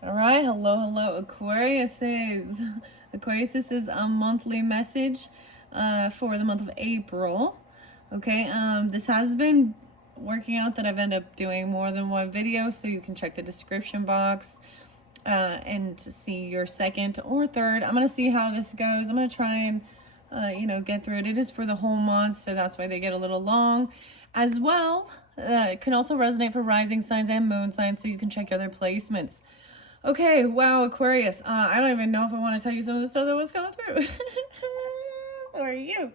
All right, hello, Aquariuses. Aquarius, this is a monthly message for the month of April. Okay, this has been working out that I've ended up doing more than one video, so you can check the description box and see your second or third. I'm gonna see how this goes. I'm gonna try and get through it. It is for the whole month, so that's why they get a little long. As well, it can also resonate for rising signs and moon signs, so you can check other placements. Okay, wow, Aquarius. I don't even know if I want to tell you some of the stuff that was coming through. Or you?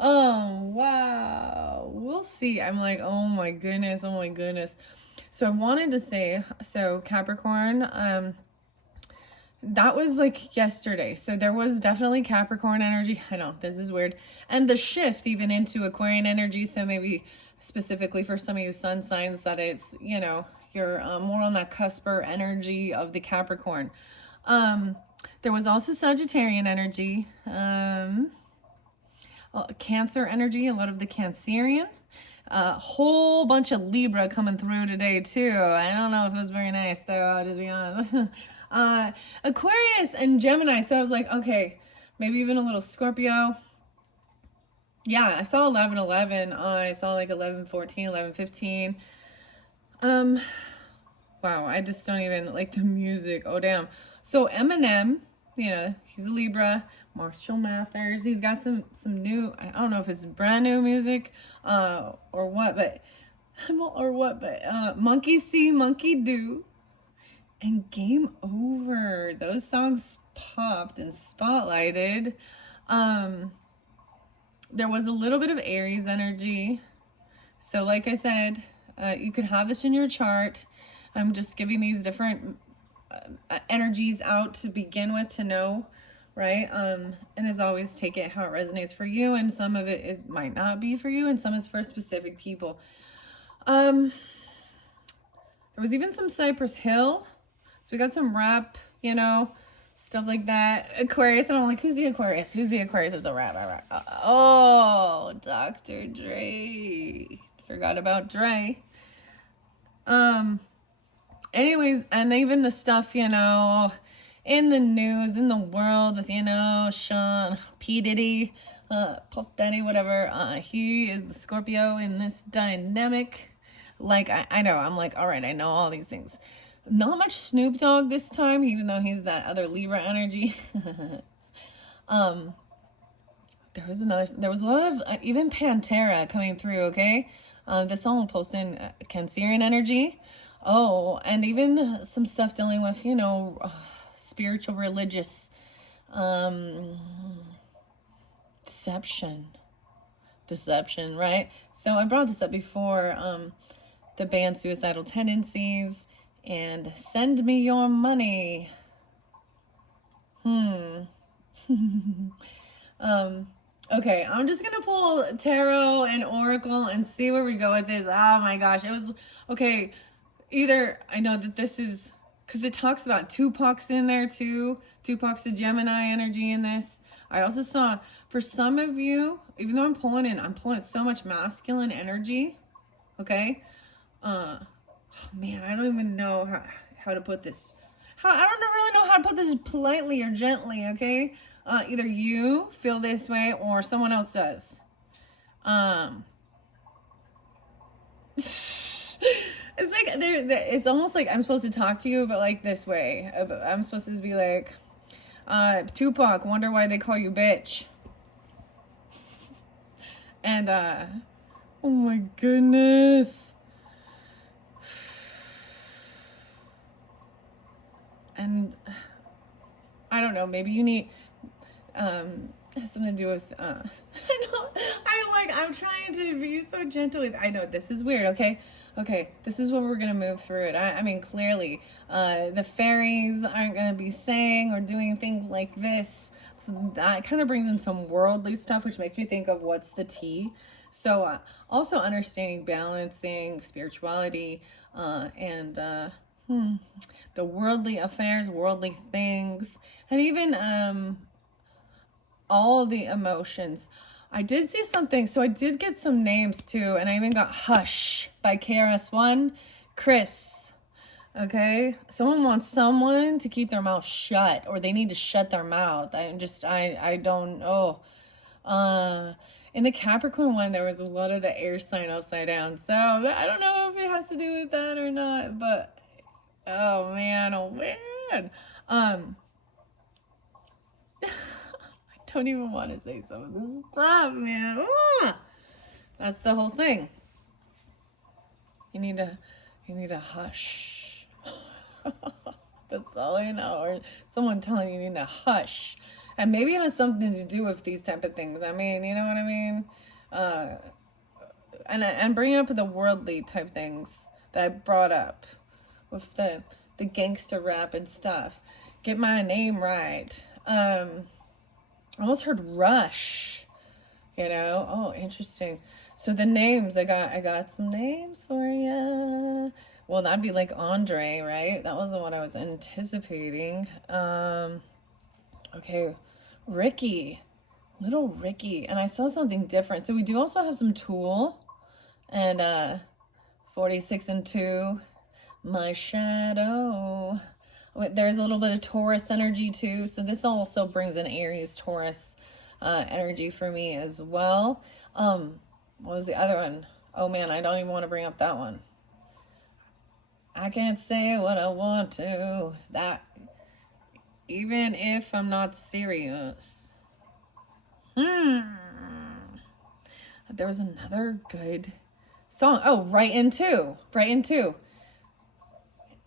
Oh, wow. We'll see. I'm like, oh my goodness, oh my goodness. So I wanted to say, so Capricorn, that was like yesterday. So there was definitely Capricorn energy. I know, this is weird. And the shift even into Aquarian energy. So maybe specifically for some of you sun signs that it's, you're more on that cusper energy of the Capricorn. There was also Sagittarian energy, Cancer energy, a lot of the Cancerian. A whole bunch of Libra coming through today too. I don't know if it was very nice though, I'll just be honest. Aquarius and Gemini. So I was like, okay, maybe even a little Scorpio. Yeah, I saw 11:11. I saw like 11:14, 11:15. Wow, I just don't even like the music. Oh damn. So Eminem, he's a Libra. Marshall Mathers, he's got some new. I don't know if it's brand new music, or what, but Monkey See, Monkey Do, and Game Over. Those songs popped and spotlighted. There was a little bit of Aries energy. So like I said, you could have this in your chart. I'm just giving these different energies out to begin with to know, right? And as always, take it how it resonates for you, and some of it might not be for you, and some is for specific people. There was even some Cypress Hill, so we got some rap, stuff like that. Aquarius, and I'm like, who's the Aquarius? Who's the Aquarius? Is a rap. Oh, Dr. Dre. Forgot about Dre. Anyways, and even the stuff, in the news, in the world with, Sean, P. Diddy, Puff Daddy, whatever. He is the Scorpio in this dynamic. Like, I know, I'm like, all right, I know all these things. Not much Snoop Dogg this time, even though he's that other Libra energy. There was a lot of even Pantera coming through, okay? This song posts in Cancerian energy. Oh, and even some stuff dealing with, spiritual, religious, deception, right? So I brought this up before, the band Suicidal Tendencies and Send Me Your Money. Okay, I'm just gonna pull tarot and oracle and see where we go with this. Oh my gosh, it was okay. Either I know that this is because it talks about Tupac's in there too. Tupac's the Gemini energy in this. I also saw for some of you, even though I'm pulling so much masculine energy. Okay, oh man, I don't even know how to put this. I don't really know how to put this politely or gently. Okay, either you feel this way or someone else does. It's like it's almost like I'm supposed to talk to you, but like this way. I'm supposed to be like, Tupac, wonder why they call you bitch. And oh my goodness. And I don't know, maybe you need has something to do with I know I'm trying to be so gentle with. I know this is weird, okay, this is what we're gonna move through it. I mean, clearly, the fairies aren't gonna be saying or doing things like this. So that kind of brings in some worldly stuff, which makes me think of what's the tea. So, also understanding, balancing spirituality, and the worldly affairs, worldly things, and even all the emotions. I did see something, so I did get some names too, and I even got Hush by KRS-One, Chris, Okay, someone wants someone to keep their mouth shut, or they need to shut their mouth. I don't know. Uh, in the Capricorn one, there was a lot of the air sign upside down. So I don't know if it has to do with that or not, but oh man, oh man. Um, I don't even want to say some of this stuff, man. Ah! That's the whole thing. You need to hush. That's all I know. Or someone telling you need to hush. And maybe it has something to do with these type of things. I mean, you know what I mean? Uh, and bringing up the worldly type things that I brought up with the gangster rap and stuff. Get my name right. I almost heard Rush. You know? Oh, interesting. So the names, I got some names for you. Well, that'd be like Andre, right? That wasn't what I was anticipating. Okay, Ricky, little Ricky, and I saw something different. So we do also have some Tool, and 46 and 2, My Shadow. There's a little bit of Taurus energy too. So this also brings an Aries Taurus energy for me as well. What was the other one? Oh man, I don't even want to bring up that one. I can't say what I want to. That, even if I'm not serious. There was another good song. Oh, Right in Two. Right in Two.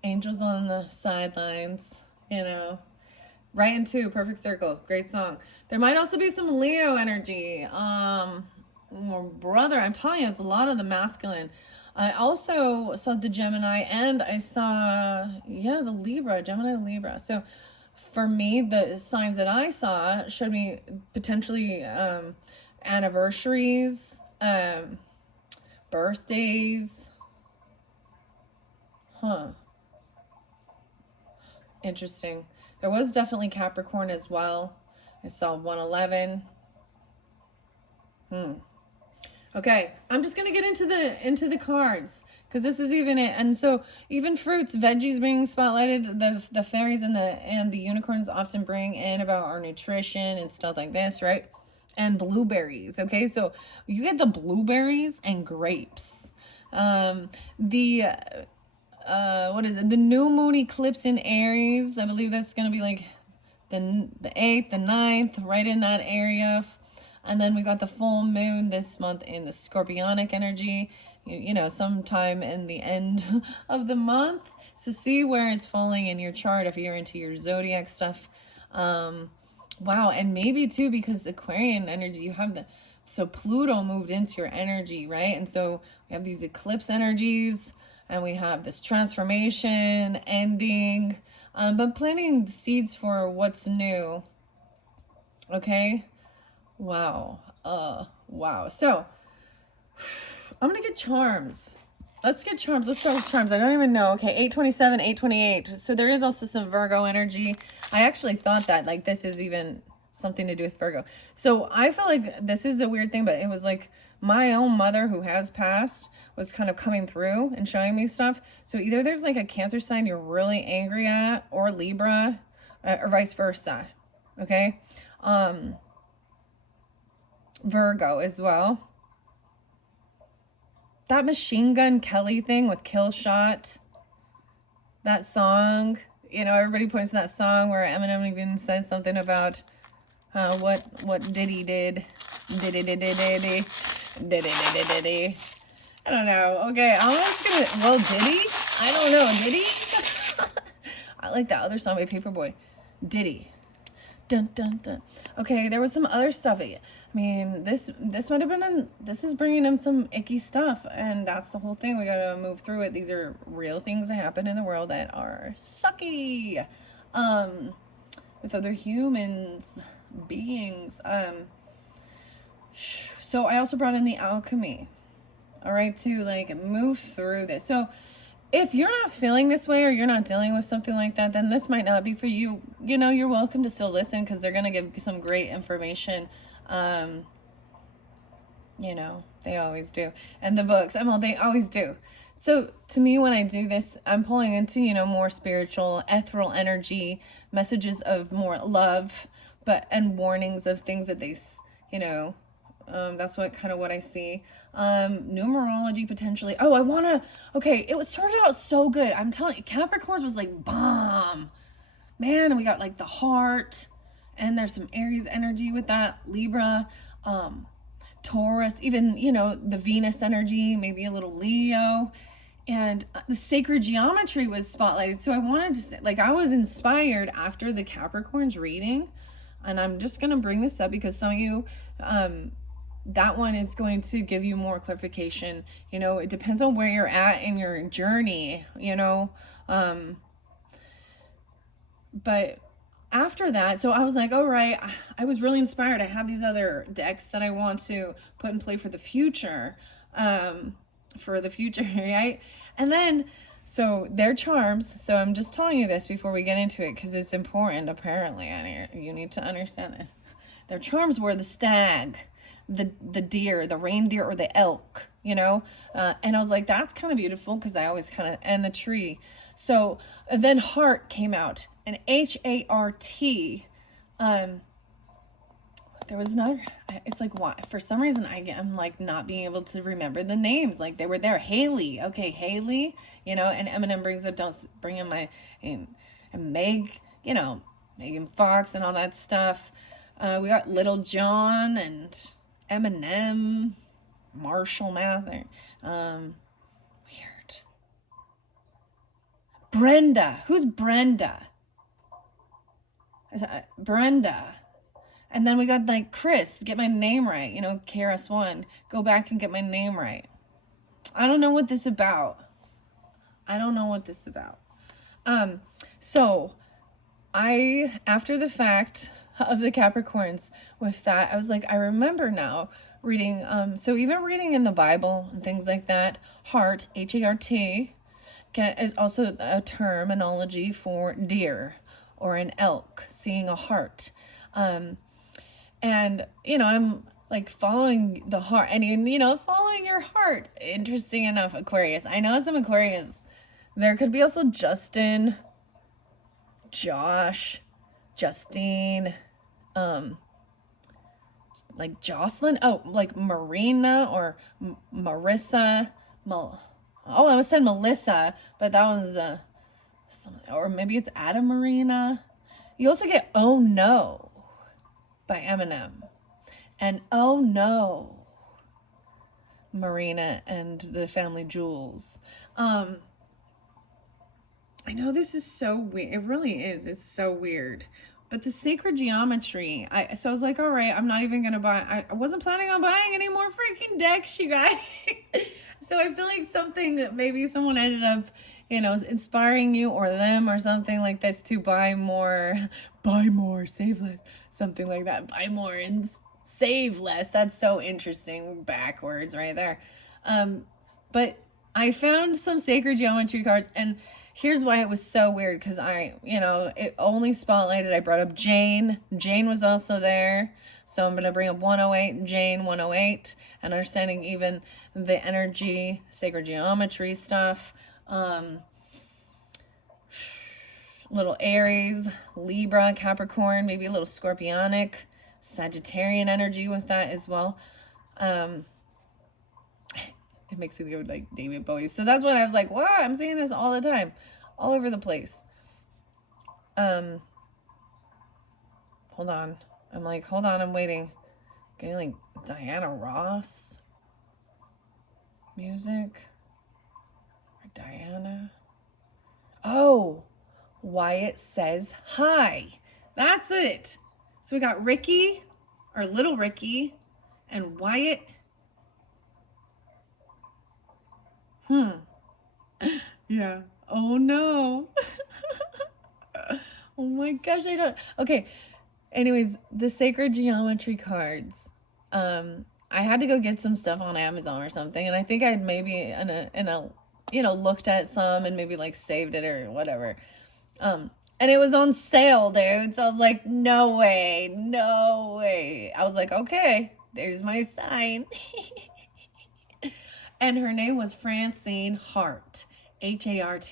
Angels on the Sidelines, you know. Right in Two, Perfect Circle. Great song. There might also be some Leo energy. Brother, I'm telling you, it's a lot of the masculine. I also saw the Gemini, and I saw, yeah, the Libra, Gemini, Libra. So for me, the signs that I saw showed me potentially anniversaries, birthdays. Huh. Interesting. There was definitely Capricorn as well. I saw 111. Okay, I'm just gonna get into the cards because this is even it. And so even fruits, veggies being spotlighted, the fairies and the unicorns often bring in about our nutrition and stuff like this, right? And blueberries. Okay, so you get the blueberries and grapes. The what is it? The new moon eclipse in Aries. I believe that's gonna be like the 8th, the 9th, right in that area. And then we got the full moon this month in the scorpionic energy, you know, sometime in the end of the month. So see where it's falling in your chart if you're into your zodiac stuff. Wow, and maybe too, because Aquarian energy, you have so Pluto moved into your energy, right? And so we have these eclipse energies, and we have this transformation, ending, but planting seeds for what's new. Okay? Wow. Wow. So, I'm going to get charms. Let's get charms. Let's start with charms. I don't even know. Okay, 827, 828. So there is also some Virgo energy. I actually thought that, like, this is even something to do with Virgo. So I felt like this is a weird thing, but it was like my own mother who has passed was kind of coming through and showing me stuff. So either there's like a Cancer sign you're really angry at, or Libra, or vice versa. Okay? Virgo as well. That Machine Gun Kelly thing with Kill Shot, that song, you know, everybody points to that song where Eminem even says something about what Diddy did. Diddy. I don't know. Okay, I'm just gonna, well, Diddy? I don't know. Diddy? I like that other song by Paperboy. Diddy. Dun, dun, dun. Okay, there was some other stuff. I mean, this might have been, this is bringing in some icky stuff, and that's the whole thing. We gotta move through it. These are real things that happen in the world that are sucky, with other humans, beings. So I also brought in the alchemy, all right, to like move through this. So if you're not feeling this way, or you're not dealing with something like that, then this might not be for you. You know, you're welcome to still listen, because they're going to give some great information. You know, they always do. And the books, well, they always do. So to me, when I do this, I'm pulling into, more spiritual, ethereal energy, messages of more love, and warnings of things that you know, that's what I see. Numerology potentially. Oh, okay, it started out so good. I'm telling you, Capricorns was like bomb. Man, we got like the heart, and there's some Aries energy with that, Libra, Taurus, even, the Venus energy, maybe a little Leo. And the sacred geometry was spotlighted. So I wanted to say, like, I was inspired after the Capricorns reading. And I'm just going to bring this up because some of you, that one is going to give you more clarification. It depends on where you're at in your journey, but after that, so I was like, all right, I was really inspired. I have these other decks that I want to put in play for the future, right? And then, so their charms, so I'm just telling you this before we get into it because it's important, apparently, and you need to understand this. Their charms were the stag, the deer, the reindeer, or the elk, and I was like, that's kind of beautiful because I always and the tree. So then heart came out, and HART. There was another. It's like, why? For some reason, I'm like not being able to remember the names. Like they were there. Haley, okay, Haley. And Eminem brings up, don't bring in and Meg. Megan Fox and all that stuff. We got Little John and Eminem, Marshall Mathers. Weird. Brenda. Who's Brenda? Brenda. And then we got like Chris, get my name right. KRS-One, go back and get my name right. I don't know what this about. So after the fact of the Capricorns with that, I was like, I remember now reading, so even reading in the Bible and things like that, heart, HART, is also a terminology for deer or an elk, seeing a heart. And, I'm like following the heart and, following your heart. Interesting enough, Aquarius. I know some Aquarius. There could be also Justin, Josh, Justine, like Jocelyn. Oh, like Marina or Marissa. I almost said Melissa, but that was or maybe it's Adam Marina. You also get Oh No by Eminem. And Oh No, Marina and the Family Jewels. I know this is so weird. It really is. It's so weird. But the sacred geometry, so I was like, all right, I'm not even going to buy, I wasn't planning on buying any more freaking decks, you guys. So I feel like maybe someone ended up, inspiring you or them or something like this to buy more, save less, something like that. Buy more and save less. That's so interesting. Backwards right there. But I found some sacred geometry cards, and here's why it was so weird, because it only spotlighted, I brought up Jane. Jane was also there. So I'm going to bring up 108, Jane 108, and understanding even the energy, sacred geometry stuff. Little Aries, Libra, Capricorn, maybe a little Scorpionic, Sagittarian energy with that as well. It makes me go like David Bowie. So that's what I was like, wow, I'm seeing this all the time, all over the place. Hold on. I'm waiting. Getting like Diana Ross music. Or Diana. Oh, Wyatt Says Hi. That's it. So we got Ricky, or Little Ricky, and Wyatt. Yeah. Oh no. Oh my gosh, I don't. Okay. Anyways, the sacred geometry cards. I had to go get some stuff on Amazon or something, and I think I'd maybe in a looked at some and maybe like saved it or whatever. And it was on sale, dude. So I was like, no way. I was like, okay, there's my sign. and her name was Francine Hart. Hart.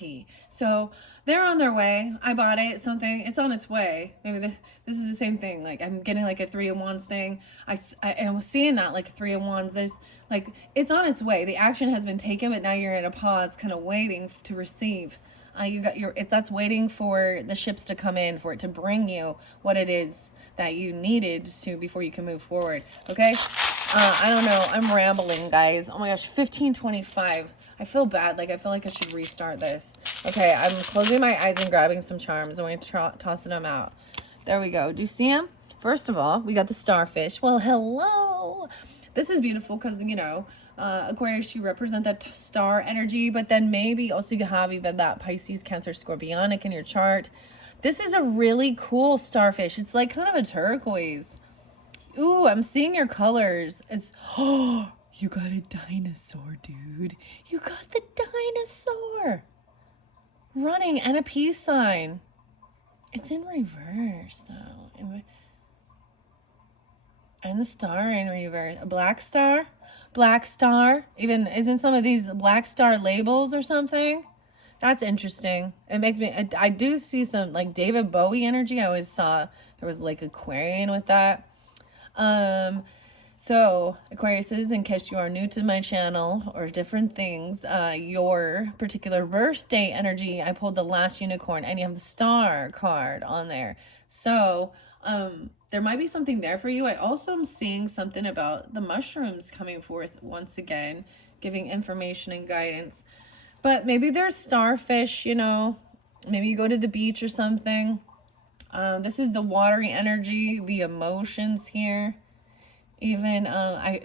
So they're on their way. I bought it. Something. It's on its way. Maybe this is the same thing. Like I'm getting like a 3 of Wands thing. And I was seeing that like a 3 of Wands. There's like it's on its way. The action has been taken, but now you're in a pause, kind of waiting to receive. You got your. That's waiting for the ships to come in, for it to bring you what it is that you needed to before you can move forward. Okay. I don't know. I'm rambling, guys. Oh my gosh, 15:25. I feel bad. Like, I feel like I should restart this. Okay, I'm closing my eyes and grabbing some charms. I'm going to toss them out. There we go. Do you see them? First of all, we got the starfish. Well, hello. This is beautiful because, you know, Aquarius, you represent that star energy, but then maybe also you have even that Pisces, Cancer, Scorpionic in your chart. This is a really cool starfish. It's like kind of a turquoise. Ooh, I'm seeing your colors. It's, oh, you got a dinosaur, dude. You got the dinosaur. Running and a peace sign. It's in reverse, though. And the star in reverse. A black star? Black star? Even, isn't some of these black star labels or something? That's interesting. It makes me, I do see some, like, David Bowie energy. I always saw there was, like, Aquarian with that. So Aquariuses, in case you are new to my channel or different things, your particular birthday energy, I pulled the last unicorn and you have the star card on there. So, there might be something there for you. I also am seeing something about the mushrooms coming forth once again, giving information and guidance, but maybe there's starfish, you know, maybe you go to the beach or something. This is the watery energy, the emotions here. Even,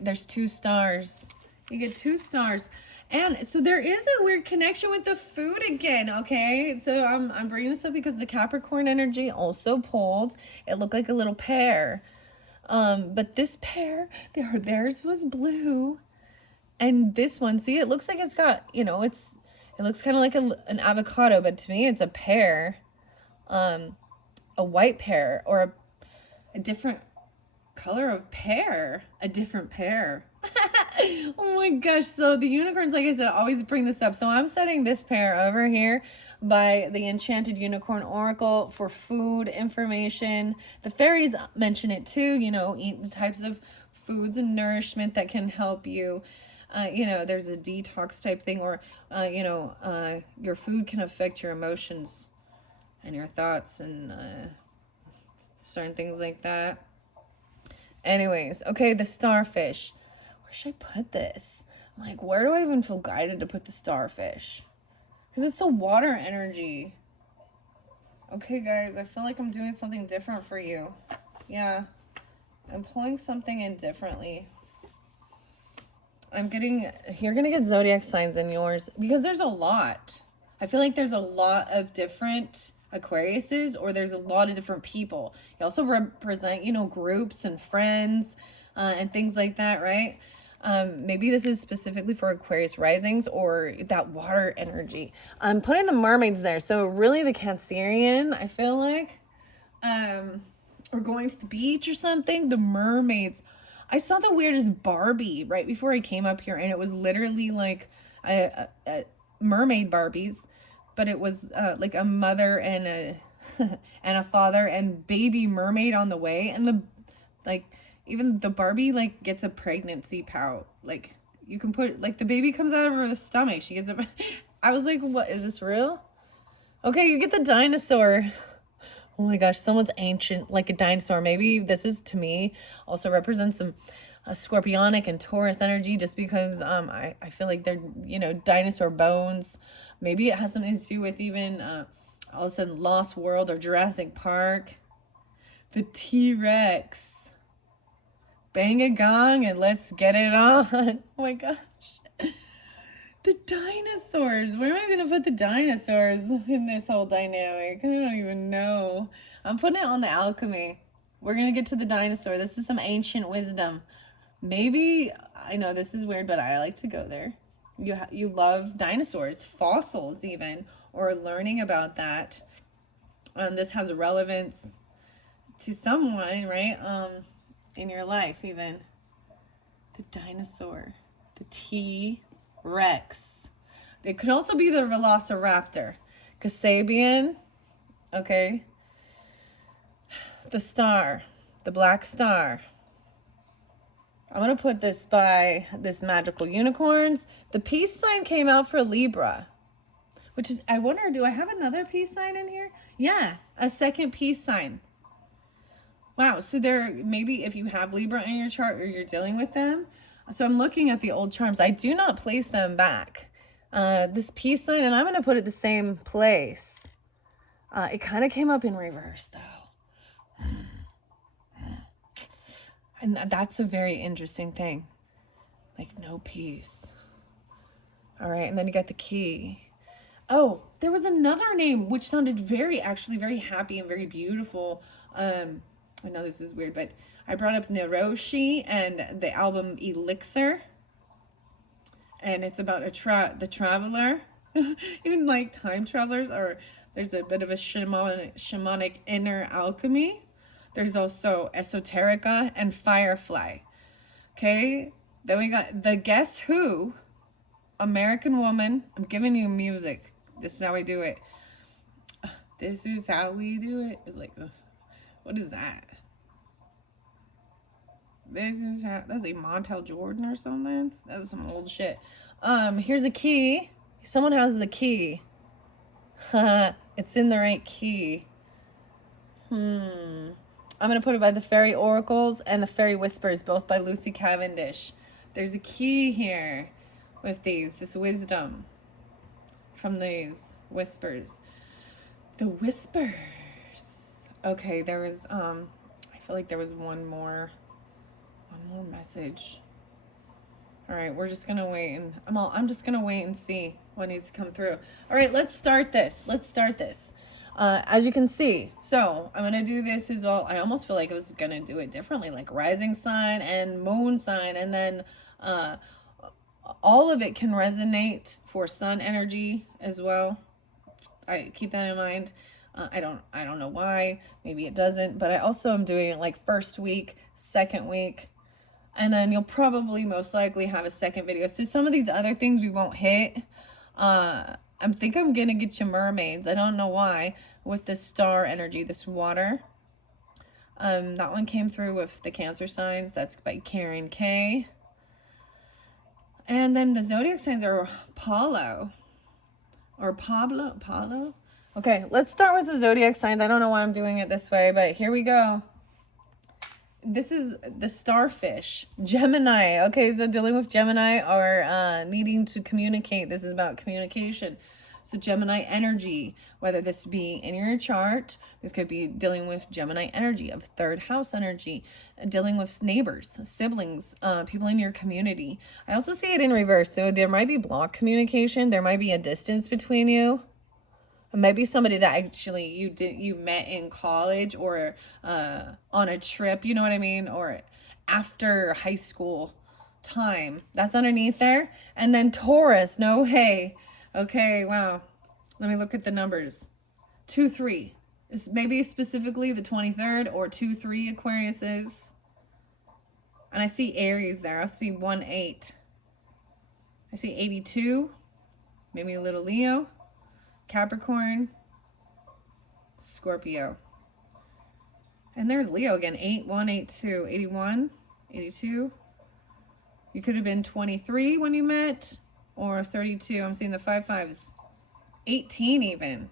there's 2 stars. You get 2 stars. And so there is a weird connection with the food again, okay? So I'm bringing this up because the Capricorn energy also pulled. It looked like a little pear. But this pear, theirs was blue. And this one, see, it looks like it's got, you know, it looks kind of like an avocado, but to me it's a pear. A white pear or a different color of pear, a different pear. Oh my gosh. So the unicorns, like I said, always bring this up. So I'm setting this pair over here by the Enchanted Unicorn Oracle for food information. The fairies mention it too, you know, eat the types of foods and nourishment that can help you. You know, there's a detox type thing, or, you know, your food can affect your emotions and your thoughts and certain things like that. Anyways, okay, the starfish. Where should I put this? Like, where do I even feel guided to put the starfish? Because it's the water energy. Okay, guys, I feel like I'm doing something different for you. Yeah, I'm pulling something in differently. You're going to get zodiac signs in yours because there's a lot. I feel like there's a lot of different Aquariuses, or there's a lot of different people. You also represent, you know, groups and friends and things like that, right? Maybe this is specifically for Aquarius risings or that water energy. I'm putting the mermaids there. So really the Cancerian, I feel like, or going to the beach or something, the mermaids. I saw the weirdest Barbie right before I came up here, and it was literally like a mermaid Barbies. But it was like a mother and a and a father and baby mermaid on the way, and even the Barbie like gets a pregnancy pout. Like you can put like the baby comes out of her stomach. She gets a. I was like, what is this real? Okay, you get the dinosaur. Oh my gosh, someone's ancient like a dinosaur. Maybe this is to me also represents some Scorpionic and Taurus energy, just because I feel like they're, you know, dinosaur bones. Maybe it has something to do with even all of a sudden Lost World or Jurassic Park. The T-Rex. Bang a gong and let's get it on. Oh my gosh. The dinosaurs. Where am I going to put the dinosaurs in this whole dynamic? I don't even know. I'm putting it on the alchemy. We're going to get to the dinosaur. This is some ancient wisdom. Maybe, I know this is weird, but I like to go there. You love dinosaurs, fossils even, or learning about that. This has relevance to someone, right? In your life even. The dinosaur, the T Rex. It could also be the Velociraptor. Kasabian. Okay. The star. The black star. I'm going to put this by this magical unicorns. The peace sign came out for Libra. Which is, I wonder, do I have another peace sign in here? Yeah, a second peace sign. Wow, so there, maybe if you have Libra in your chart or you're dealing with them. So I'm looking at the old charms. I do not place them back. This peace sign, and I'm going to put it the same place. It kind of came up in reverse, though. And that's a very interesting thing. Like, no peace. All right, and then you got the key. Oh, there was another name which sounded actually very happy and very beautiful. I know this is weird, but I brought up Neroshi and the album Elixir. And it's about the traveler. Even like time travelers there's a bit of a shamanic inner alchemy. There's also Esoterica and Firefly. Okay, then we got the Guess Who, American Woman. I'm giving you music. This is how we do it. This is how we do it. It's like, what is that? This is how, that's like Montel Jordan or something. That's some old shit. Here's a key. Someone has the key. It's in the right key. I'm going to put it by the Fairy Oracles and the Fairy Whispers, both by Lucy Cavendish. There's a key here with this wisdom from these whispers. The whispers. Okay, there was, I feel like there was one more message. All right, we're just going to wait, and I'm just going to wait and see what needs to come through. All right, let's start this. As you can see, so I'm going to do this as well. I almost feel like I was going to do it differently, like rising sign and moon sign, and then all of it can resonate for sun energy as well. I keep that in mind. I don't know why. Maybe it doesn't, but I also am doing it like first week, second week, and then you'll probably most likely have a second video. So some of these other things we won't hit. I think I'm gonna get you mermaids. I don't know why, with this star energy, this water. That one came through with the Cancer signs. That's by Karen K. And then the zodiac signs are Pablo. Okay, let's start with the zodiac signs. I don't know why I'm doing it this way, but here we go. This is the starfish, Gemini. Okay, so dealing with Gemini or needing to communicate. This is about communication. So Gemini energy, whether this be in your chart, this could be dealing with Gemini energy of third house energy, dealing with neighbors, siblings, people in your community. I also see it in reverse. So there might be block communication. There might be a distance between you. It might be somebody that actually you met in college or on a trip, you know what I mean? Or after high school time. That's underneath there. And then Taurus, no way. Okay, wow. Let me look at the numbers. 2-3. This maybe specifically the 23rd or 2-3 Aquarius is. And I see Aries there. I see 1-8. I see 82. Maybe a little Leo. Capricorn. Scorpio. And there's Leo again. 8-1, 8-2. 81. 82. You could have been 23 when you met. Or 32. I'm seeing the 5-5s. 18 even.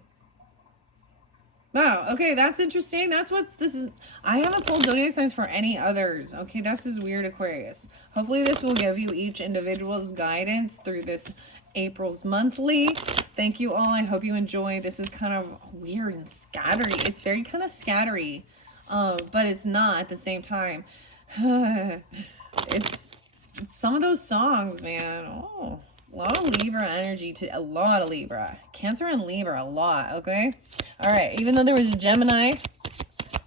Wow. Okay, that's interesting. That's what this is. I haven't pulled zodiac signs for any others. Okay, this is weird, Aquarius. Hopefully this will give you each individual's guidance through this April's monthly. Thank you all. I hope you enjoy. This was kind of weird and scattery. It's very kind of scattery, but it's not at the same time. It's some of those songs, man. Oh. A lot of Libra energy to a lot of Libra. Cancer and Libra, a lot, okay? All right, even though there was Gemini,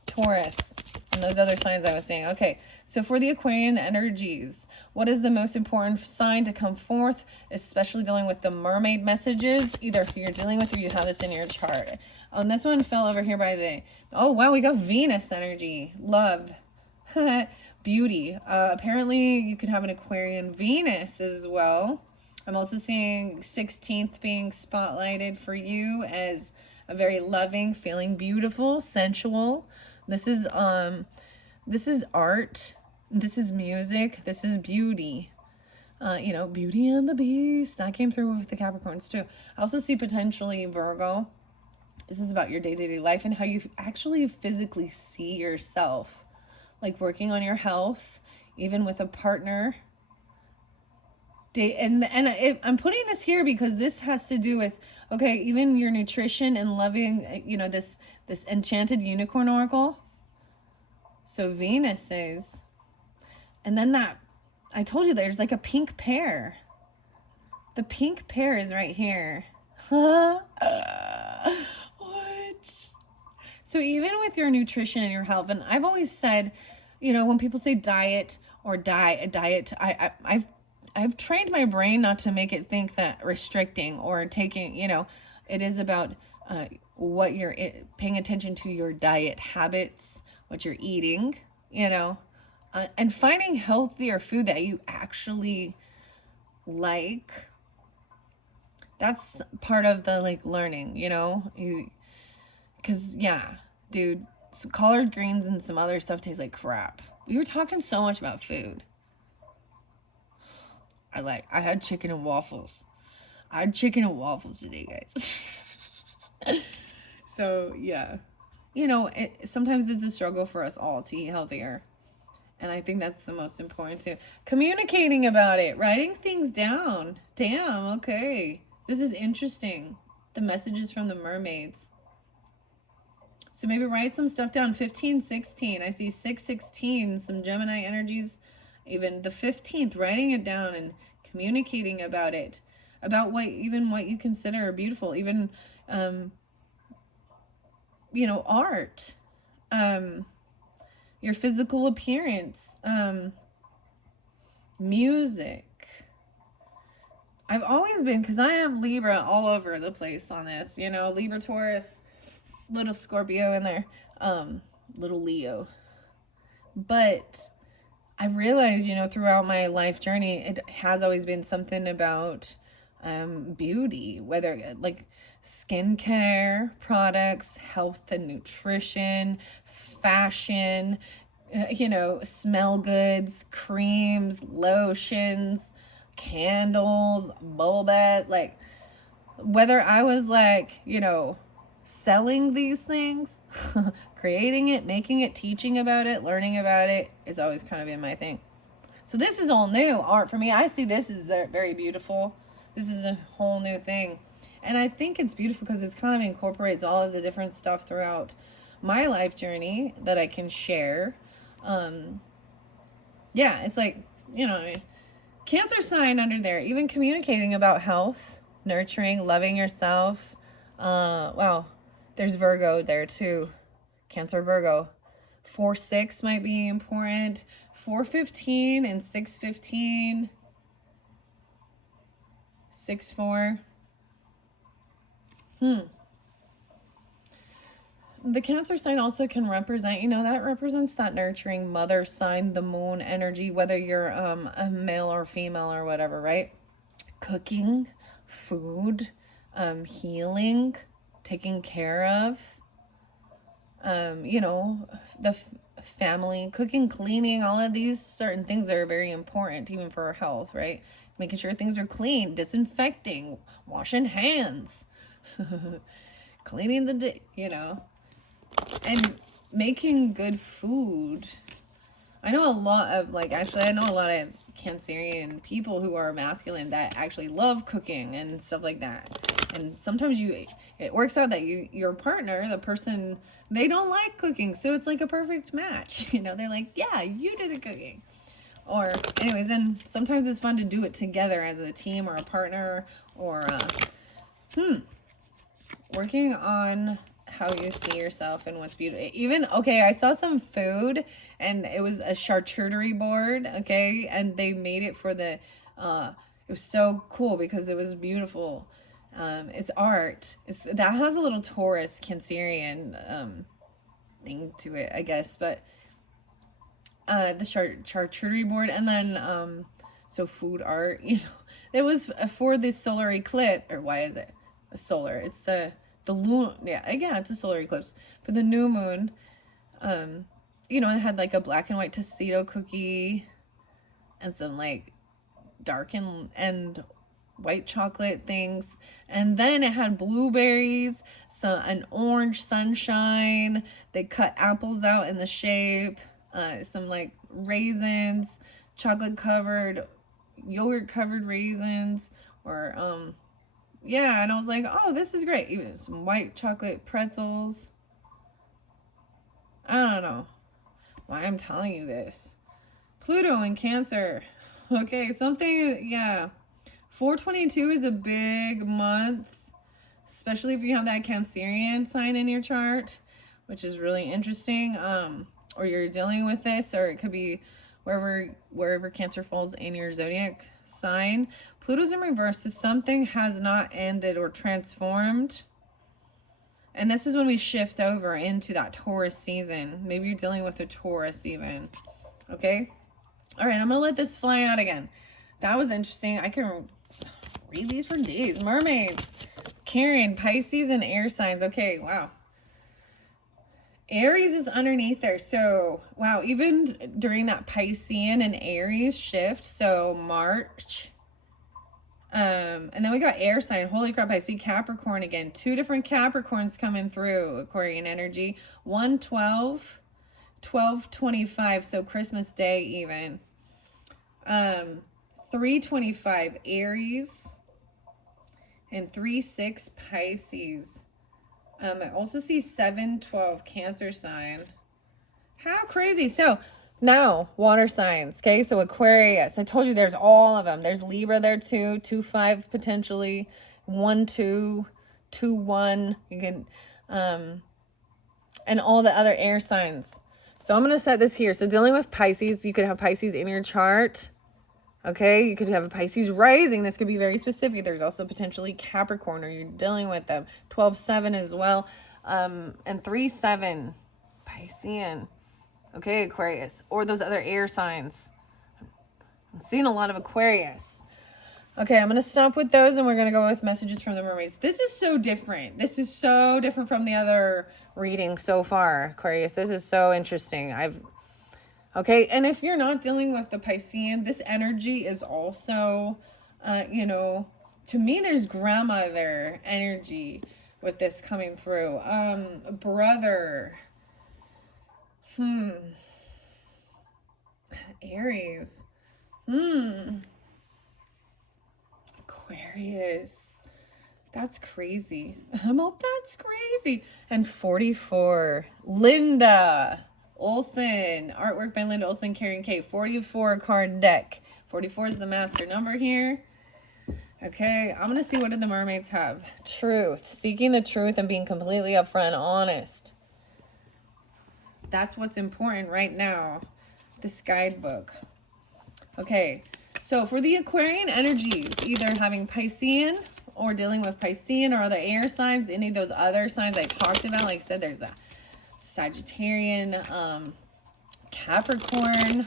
Taurus, and those other signs I was saying. Okay, so for the Aquarian energies, what is the most important sign to come forth, especially dealing with the mermaid messages, either if you're dealing with or you have this in your chart? And this one fell over here by the, oh, wow, we got Venus energy, love, beauty. Apparently, you could have an Aquarian Venus as well. I'm also seeing 16th being spotlighted for you as a very loving, feeling beautiful, sensual. This is art. This is music. This is beauty. Beauty and the Beast. That came through with the Capricorns too. I also see potentially Virgo. This is about your day-to-day life and how you actually physically see yourself. Like working on your health, even with a partner. I'm putting this here because this has to do with, okay, even your nutrition and loving, this enchanted unicorn oracle. So Venus says, and then I told you there's like a pink pear. The pink pear is right here. What? So even with your nutrition and your health, and I've always said, when people say diet or diet, I've trained my brain not to make it think that restricting or taking, it is about what you're paying attention to, your diet habits, what you're eating, and finding healthier food that you actually like. That's part of the learning, because dude, some collard greens and some other stuff tastes like crap. We were talking so much about food. I had chicken and waffles. I had chicken and waffles today, guys. So yeah, sometimes it's a struggle for us all to eat healthier. And I think that's the most important too. Communicating about it, writing things down. Damn, okay. This is interesting. The messages from the mermaids. So maybe write some stuff down. 15, 16. I see 6, 16, some Gemini energies. Even the 15th, writing it down and communicating about it. About what you consider beautiful. Even, art. Your physical appearance. Music. I've always been, because I am Libra all over the place on this, Libra, Taurus, little Scorpio in there, little Leo. But I realized, throughout my life journey, it has always been something about beauty, whether like skincare products, health and nutrition, fashion, smell goods, creams, lotions, candles, bubble baths, whether I was selling these things, creating it, making it, teaching about it, learning about it is always kind of been my thing. So this is all new art for me. I see this is very beautiful. This is a whole new thing. And I think it's beautiful because it kind of incorporates all of the different stuff throughout my life journey that I can share. It's like, Cancer sign under there, even communicating about health, nurturing, loving yourself. There's Virgo there too. Cancer, Virgo. 4-6 might be important. 4-15 and 6-15. 6-4. The Cancer sign also can represent, that represents that nurturing mother sign, the moon energy, whether you're a male or female or whatever, right? Cooking, food, healing, taking care of, the family, cooking, cleaning, all of these certain things are very important, even for our health, right? Making sure things are clean, disinfecting, washing hands, cleaning and making good food. I know a lot of Cancerian people who are masculine that actually love cooking and stuff like that. And sometimes it works out that your partner, the person, they don't like cooking. So it's like a perfect match. They're like, yeah, you do the cooking. Or anyways, and sometimes it's fun to do it together as a team or a partner or, working on how you see yourself and what's beautiful. Even, okay, I saw some food and it was a charcuterie board, okay, and they made it for it was so cool because it was beautiful. It's art. That has a little Taurus Cancerian thing to it, I guess, but the charcuterie board, and then So food art, you know, it was for the solar eclipse, or why is it a solar? It's the moon. Yeah, it's a solar eclipse for the new moon. You know, it had like a black and white tuxedo cookie and some like dark and white chocolate things, and then it had blueberries, an orange sunshine. They cut apples out in the shape, some like raisins, chocolate covered, yogurt covered raisins, or yeah. And I was like, oh, this is great. Even some white chocolate pretzels. I don't know why I'm telling you this. Pluto in Cancer. Okay, something, yeah. 422 is a big month, especially if you have that Cancerian sign in your chart, which is really interesting. Or you're dealing with this, or it could be wherever Cancer falls in your zodiac sign. Pluto's in reverse, so something has not ended or transformed. And this is when we shift over into that Taurus season. Maybe you're dealing with a Taurus even. Okay? All right, I'm going to let this fly out again. That was interesting. I can read these for days. Mermaids, Karen, Pisces, and air signs. Okay, wow. Aries is underneath there. So, wow, even during that Piscean and Aries shift, so March. And then we got air sign. Holy crap, I see Capricorn again. 2 different Capricorns coming through, Aquarian energy. 1/12, 12/25, so Christmas Day even. 3/25 Aries and 3/6 Pisces. I also see 7/12 Cancer sign. How crazy. So now water signs. Okay, so Aquarius, I told you there's all of them. There's Libra there too, 2/5 potentially, 1/2, 2/1. You can and all the other air signs. So I'm going to set this here. So dealing with Pisces, you could have Pisces in your chart. Okay, you could have a Pisces rising. This could be very specific. There's also potentially Capricorn, or you're dealing with them. 12/7 as well. And 3/7 Piscean. Okay, Aquarius. Or those other air signs. I'm seeing a lot of Aquarius. Okay, I'm going to stop with those, and we're going to go with messages from the mermaids. This is so different. This is so different from the other reading so far, Aquarius. This is so interesting. Okay, and if you're not dealing with the Piscean, this energy is also, you know, to me, there's grandmother energy with this coming through. Brother. Aries. Aquarius. That's crazy. That's crazy. And 44. Linda Olson. Artwork by Linda Olson, Karen K. 44 card deck. 44 is the master number here. Okay, I'm going to see what did the mermaids have. Truth. Seeking the truth and being completely upfront, honest. That's what's important right now. This guidebook. Okay, so for the Aquarian energies, either having Piscean or dealing with Piscean or other air signs, any of those other signs I talked about. Like I said, there's the Sagittarian, Capricorn.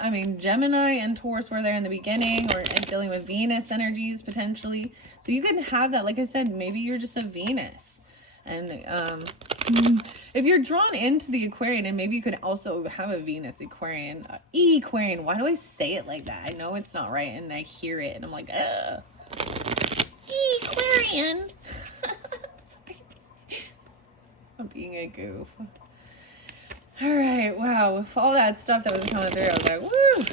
I mean, Gemini and Taurus were there in the beginning, or dealing with Venus energies potentially. So you can have that. Like I said, maybe you're just a Venus. And if you're drawn into the Aquarian, and maybe you could also have a Venus Aquarian. Aquarian. Why do I say it like that? I know it's not right, and I hear it, and I'm like, ugh. Aquarian. Sorry. I'm being a goof. All right, wow. With all that stuff that was coming through, I was like, woo.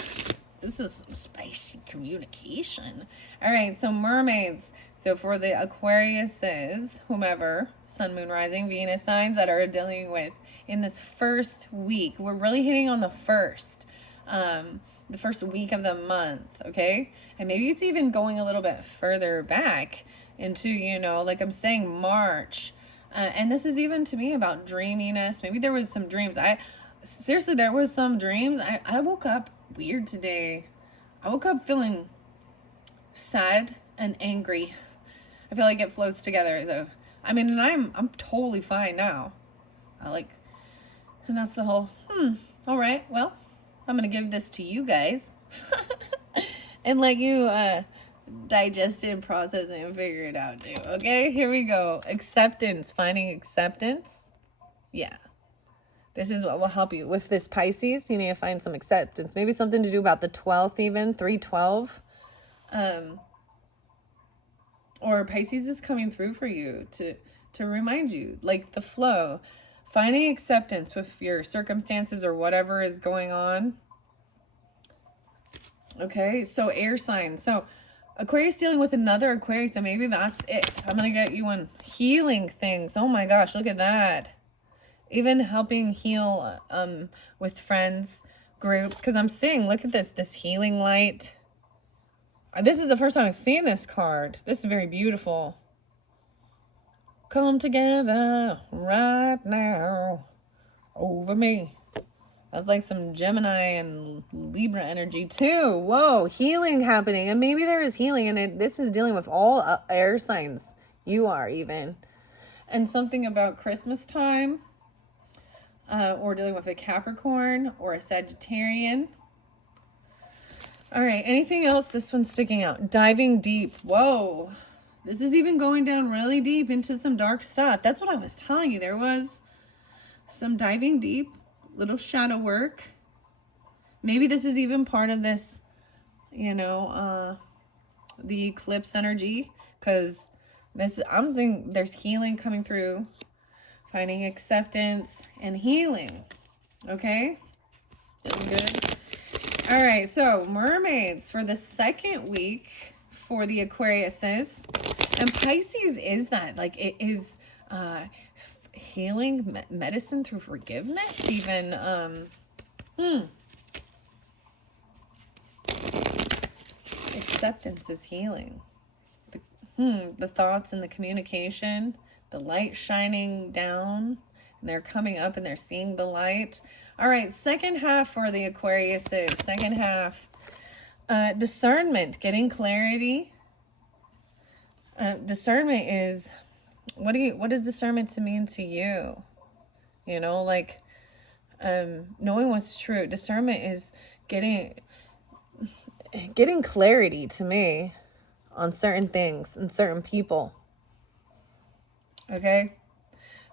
This is some spicy communication. All right, so mermaids. So for the Aquariuses, whomever, Sun, Moon, Rising, Venus signs that are dealing with in this first week, we're really hitting on the first week of the month, okay? And maybe it's even going a little bit further back into, you know, like I'm saying, March. And this is even to me about dreaminess. Maybe there was some dreams. Seriously, there was some dreams. I woke up weird today. I woke up feeling sad and angry. I feel like it flows together though. I mean, and I'm totally fine now. And that's the whole, all right, well, I'm going to give this to you guys and let you digest it and process it and figure it out too. Okay, here we go. Acceptance, finding acceptance. Yeah. This is what will help you with this Pisces. You need to find some acceptance. Maybe something to do about the 12th even, 312. Or Pisces is coming through for you to remind you, like the flow. Finding acceptance with your circumstances or whatever is going on. Okay, so air sign. So Aquarius dealing with another Aquarius, so maybe that's it. I'm going to get you on healing things. Oh my gosh, look at that. Even helping heal with friends, groups. Because I'm seeing, look at this healing light. This is the first time I've seen this card. This is very beautiful. Come together right now over me. That's like some Gemini and Libra energy too. Whoa, healing happening. And maybe there is healing and this is dealing with all air signs. You are even. And something about Christmas time. Or dealing with a Capricorn or a Sagittarian. All right, anything else? This one's sticking out. Diving deep. Whoa. This is even going down really deep into some dark stuff. That's what I was telling you. There was some diving deep, little shadow work. Maybe this is even part of this, you know, the eclipse energy. Because I'm seeing there's healing coming through. Finding acceptance and healing. Okay? Feeling good? All right, so mermaids for the second week for the Aquariuses. And Pisces is that. Like, it is healing, medicine through forgiveness, even. Acceptance is healing. The thoughts and the communication. The light shining down, and they're coming up and they're seeing the light. All right, second half for the Aquariuses. Second half, discernment, getting clarity. Discernment is, what does discernment to mean to you? You know, like knowing what's true. Discernment is getting clarity to me on certain things and certain people. Okay,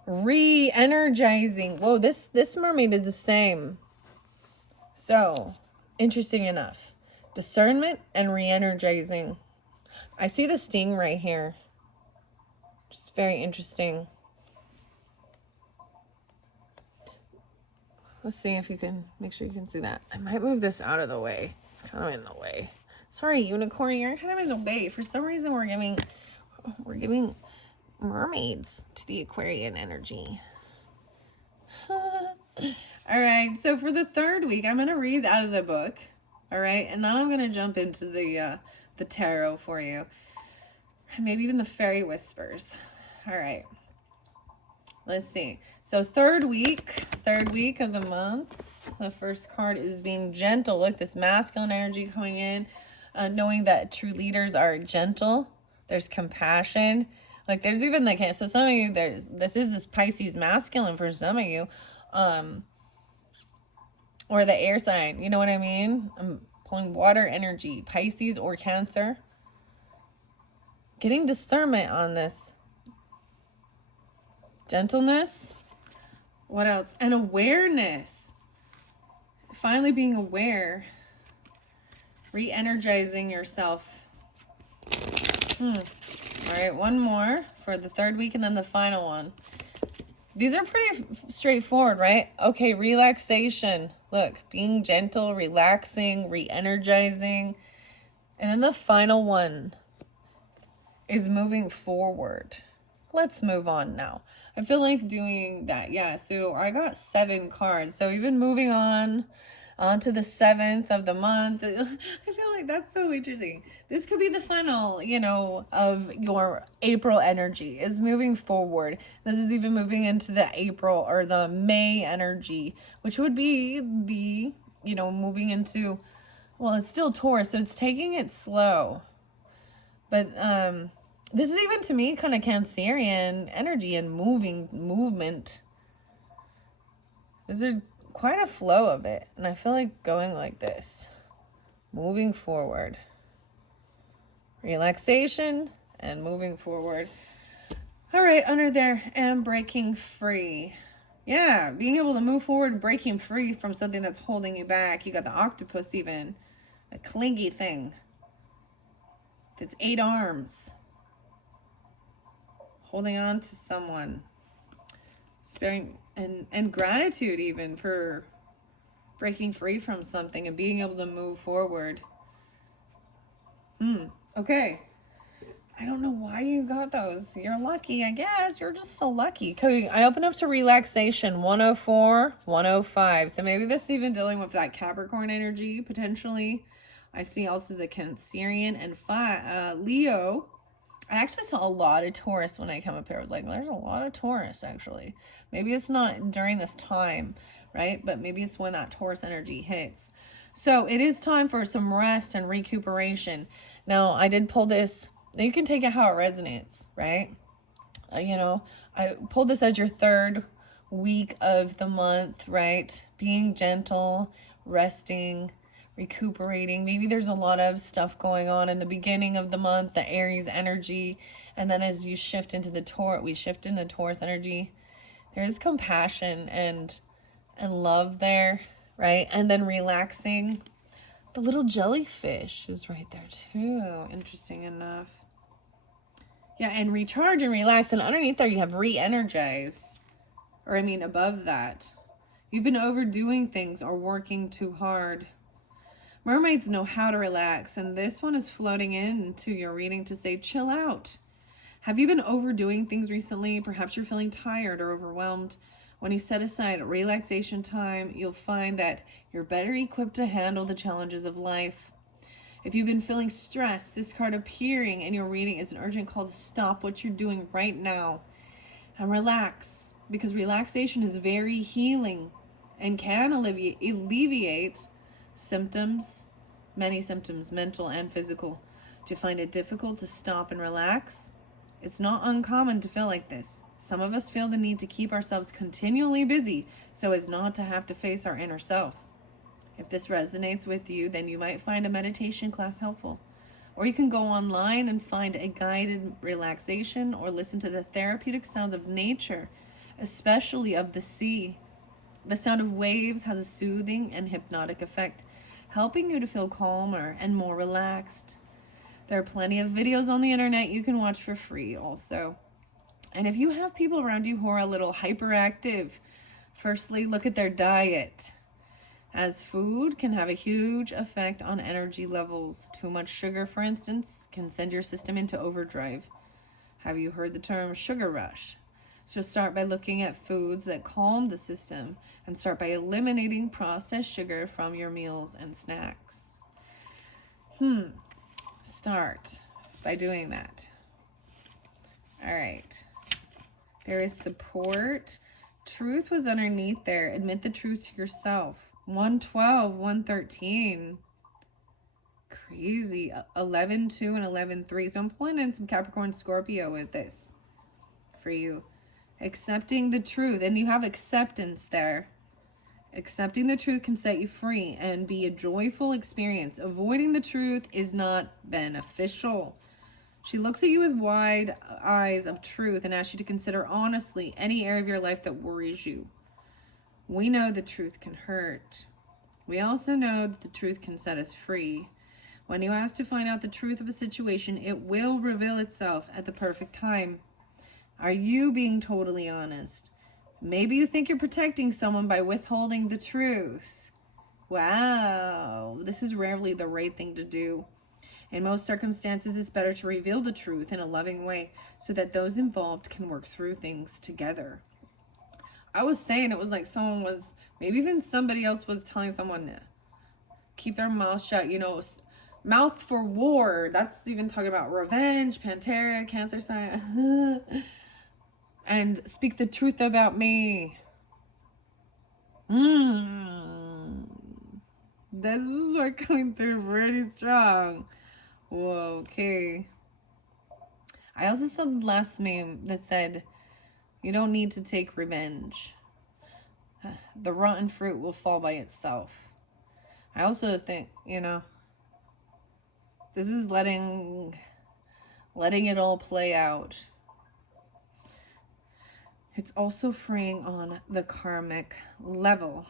re-energizing. Whoa, this mermaid is the same. So, interesting enough. Discernment and re-energizing. I see the sting right here. Just very interesting. Let's see if you can, make sure you can see that. I might move this out of the way. It's kind of in the way. Sorry, unicorn, you're kind of in the way. For some reason, we're giving mermaids to the Aquarian energy. All right, so for the third week, I'm going to read out of the book. All right, and then I'm going to jump into the tarot for you. Maybe even the fairy whispers. All right. Let's see. So third week of the month. The first card is being gentle. Look, this masculine energy coming in. Knowing that true leaders are gentle. There's compassion. Like there's even like, so some of you, this Pisces masculine for some of you. Or the air sign. You know what I mean? I'm pulling water energy. Pisces or Cancer. Getting discernment on this. Gentleness. What else? And awareness. Finally being aware. Re-energizing yourself. All right, one more for the third week and then the final one. These are pretty straightforward, right? Okay, relaxation. Look, being gentle, relaxing, re-energizing. And then the final one is moving forward. Let's move on now. I feel like doing that. Yeah, so I got 7 cards. So even moving on to the 7th of the month. I feel like that's so interesting. This could be the final, you know, of your April energy is moving forward. This is even moving into the April or the May energy, which would be the, you know, moving into, well, it's still Taurus, so it's taking it slow. But this is even to me kind of Cancerian energy and movement. These are quite a flow of it. And I feel like going like this. Moving forward. Relaxation and moving forward. All right, under there, and breaking free. Yeah, being able to move forward, breaking free from something that's holding you back. You got the octopus even. A clingy thing. That's 8 arms. Holding on to someone. Sparing and gratitude even for breaking free from something and being able to move forward. Okay. I don't know why you got those. You're lucky, I guess. You're just so lucky. Okay, I open up to relaxation 104, 105. So maybe this is even dealing with that Capricorn energy, potentially. I see also the Cancerian and Leo. I actually saw a lot of Taurus when I come up here. I was like, there's a lot of Taurus, actually. Maybe it's not during this time, right? But maybe it's when that Taurus energy hits. So it is time for some rest and recuperation. Now, I did pull this. You can take it how it resonates, right? I pulled this as your 3rd week of the month, right? Being gentle, resting, recuperating. Maybe there's a lot of stuff going on in the beginning of the month, the Aries energy, and then as you shift into the Taurus energy, there's compassion and love there, right? And then relaxing. The little jellyfish is right there too, interesting enough. Yeah, and recharge and relax, and underneath there you have re-energize, or above that, you've been overdoing things or working too hard. Mermaids know how to relax, and this one is floating into your reading to say, chill out. Have you been overdoing things recently? Perhaps you're feeling tired or overwhelmed. When you set aside relaxation time, you'll find that you're better equipped to handle the challenges of life. If you've been feeling stressed, this card appearing in your reading is an urgent call to stop what you're doing right now and relax, because relaxation is very healing and can alleviate symptoms, many symptoms, mental and physical. Do you find it difficult to stop and relax? It's not uncommon to feel like this. Some of us feel the need to keep ourselves continually busy so as not to have to face our inner self. If this resonates with you, then you might find a meditation class helpful. Or you can go online and find a guided relaxation or listen to the therapeutic sounds of nature, especially of the sea. The sound of waves has a soothing and hypnotic effect, helping you to feel calmer and more relaxed. There are plenty of videos on the internet you can watch for free also. And if you have people around you who are a little hyperactive, firstly, look at their diet, as food can have a huge effect on energy levels. Too much sugar, for instance, can send your system into overdrive. Have you heard the term sugar rush? So start by looking at foods that calm the system and start by eliminating processed sugar from your meals and snacks. Start by doing that. All right. There is support. Truth was underneath there. Admit the truth to yourself. 112, 113. Crazy. 11-2 and 11-3. So I'm pulling in some Capricorn Scorpio with this for you. Accepting the truth. And you have acceptance there. Accepting the truth can set you free and be a joyful experience. Avoiding the truth is not beneficial. She looks at you with wide eyes of truth and asks you to consider honestly any area of your life that worries you. We know the truth can hurt. We also know that the truth can set us free. When you ask to find out the truth of a situation, it will reveal itself at the perfect time. Are you being totally honest? Maybe you think you're protecting someone by withholding the truth. Wow, this is rarely the right thing to do. In most circumstances, it's better to reveal the truth in a loving way so that those involved can work through things together. I was saying it was like someone was, maybe even somebody else was telling someone to keep their mouth shut, mouth for war. That's even talking about revenge, Pantera, Cancer sign. And speak the truth about me. This is what coming through pretty strong. Whoa, okay. I also saw the last meme that said, you don't need to take revenge. The rotten fruit will fall by itself. I also think, this is letting it all play out. It's also freeing on the karmic level.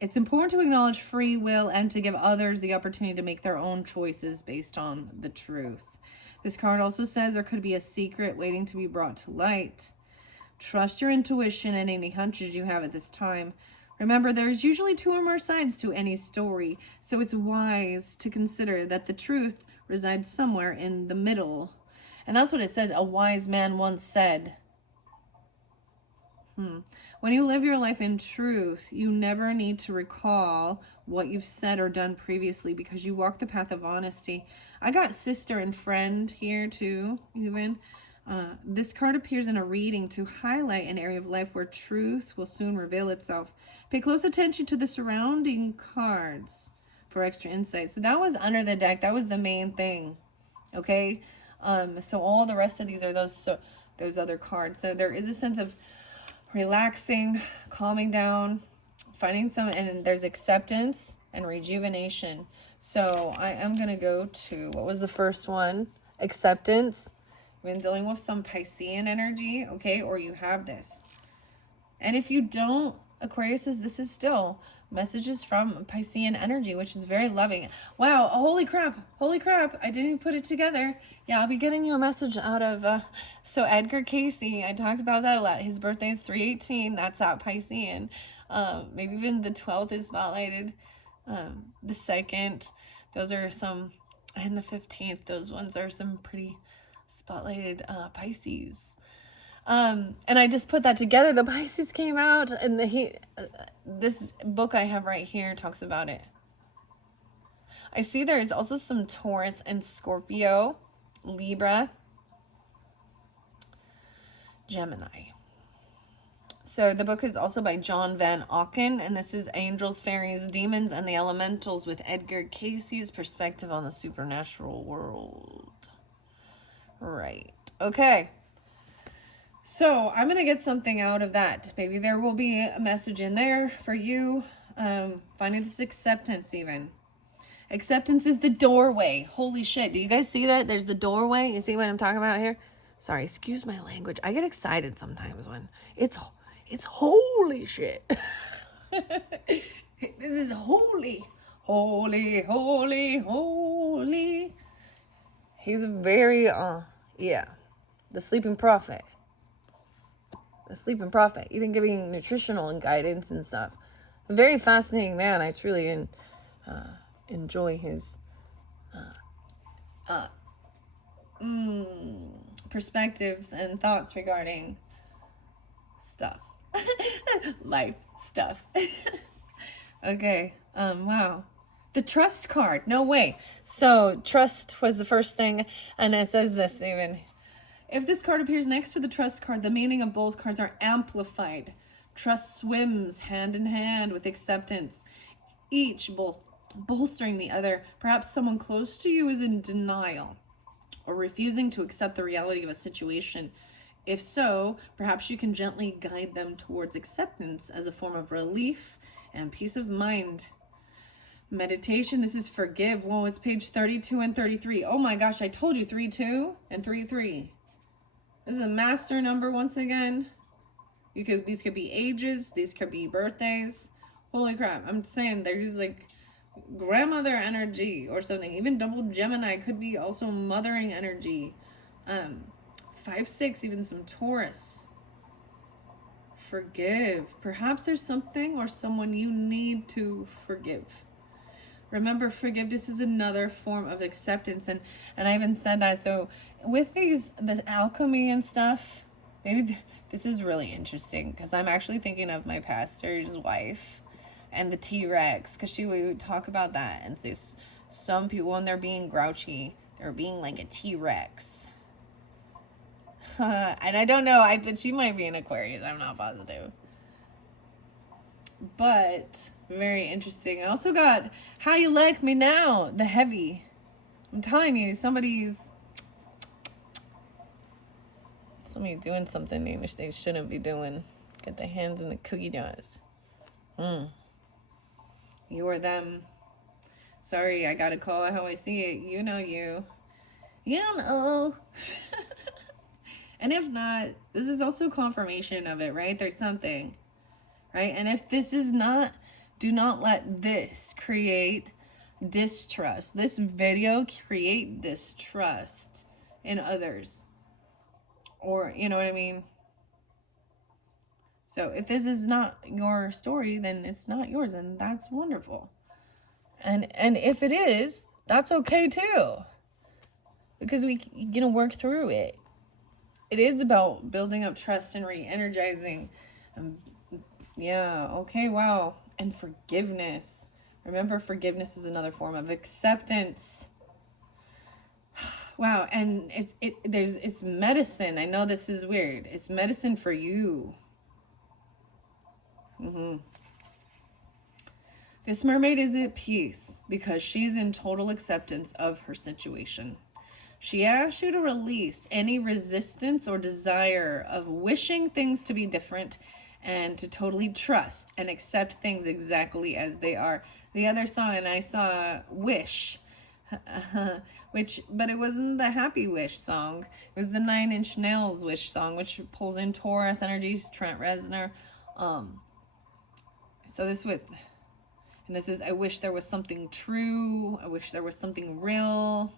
It's important to acknowledge free will and to give others the opportunity to make their own choices based on the truth. This card also says there could be a secret waiting to be brought to light. Trust your intuition and any hunches you have at this time. Remember, there's usually 2 or more sides to any story, so it's wise to consider that the truth resides somewhere in the middle. And that's what it said. A wise man once said. When you live your life in truth, you never need to recall what you've said or done previously because you walk the path of honesty. I got sister and friend here too, even. This card appears in a reading to highlight an area of life where truth will soon reveal itself. Pay close attention to the surrounding cards for extra insight. So that was under the deck. That was the main thing. Okay. So all the rest of these are those other cards. So there is a sense of relaxing, calming down, finding and there's acceptance and rejuvenation. So I am going to go to, what was the first one? Acceptance. I've been dealing with some Piscean energy, okay? Or you have this. And if you don't, Aquarius, this is still messages from Piscean energy, which is very loving. Wow, holy crap, I didn't even put it together. Yeah, I'll be getting you a message out of, so Edgar Casey, I talked about that a lot. His birthday is 3/18, that's that Piscean. Maybe even the 12th is spotlighted. The 2nd, those are some, and the 15th, those ones are some pretty spotlighted Pisces. And I just put that together. The Pisces came out, and this book I have right here talks about it. I see there is also some Taurus and Scorpio, Libra, Gemini. So the book is also by John Van Auken, and this is Angels, Fairies, Demons, and the Elementals with Edgar Casey's perspective on the supernatural world. Right. Okay. So I'm going to get something out of that. Maybe there will be a message in there for you. Finding this acceptance even. Acceptance is the doorway. Holy shit. Do you guys see that? There's the doorway. You see what I'm talking about here? Sorry, excuse my language. I get excited sometimes when it's holy shit. This is holy. Holy, holy, holy. He's a very, yeah. The sleeping prophet. The sleeping prophet, even giving nutritional and guidance and stuff. A very fascinating man. I truly enjoy his perspectives and thoughts regarding stuff. Life stuff. Okay. Wow. The trust card. No way. So trust was the first thing, and it says this even. If this card appears next to the trust card, the meaning of both cards are amplified. Trust swims hand in hand with acceptance, each bolstering the other. Perhaps someone close to you is in denial or refusing to accept the reality of a situation. If so, perhaps you can gently guide them towards acceptance as a form of relief and peace of mind. Meditation, this is forgive. Whoa, it's page 32 and 33. Oh my gosh, I told you 3-2 and 3-3. This is a master number once again. These could be ages, these could be birthdays. Holy crap, I'm saying they're just like grandmother energy or something. Even double Gemini could be also mothering energy. 5-6, even some Taurus. Forgive. Perhaps there's something or someone you need to forgive. Remember, forgiveness is another form of acceptance. And I even said that. So with this alchemy and stuff, maybe this is really interesting because I'm actually thinking of my pastor's wife and the T-Rex, because we would talk about that and say some people, when they're being grouchy, they're being like a T-Rex. And I don't know, I think she might be an Aquarius. I'm not positive. But very interesting. I also got How You Like Me Now, the heavy. I'm telling you, somebody's doing something they shouldn't be doing. Get their hands in the cookie jars. Mm. You or them. Sorry, I gotta call it how I see it. You know you. You know. And if not, this is also confirmation of it, right? There's something, right? And if this is not, do not let this create distrust. This video create distrust in others. Or, you know what I mean? So if this is not your story, then it's not yours, and that's wonderful. And if it is, that's okay too. Because we work through it. It is about building up trust and re-energizing. Yeah, okay, wow. And forgiveness. Remember, forgiveness is another form of acceptance. Wow, and it's medicine. I know this is weird. It's medicine for you. This mermaid is at peace because she's in total acceptance of her situation. She asks you to release any resistance or desire of wishing things to be different and to totally trust and accept things exactly as they are. The other song, and I saw Wish, but it wasn't the Happy Wish song. It was the 9 Inch Nails Wish song, which pulls in Taurus energies, Trent Reznor. So this is, I wish there was something true. I wish there was something real.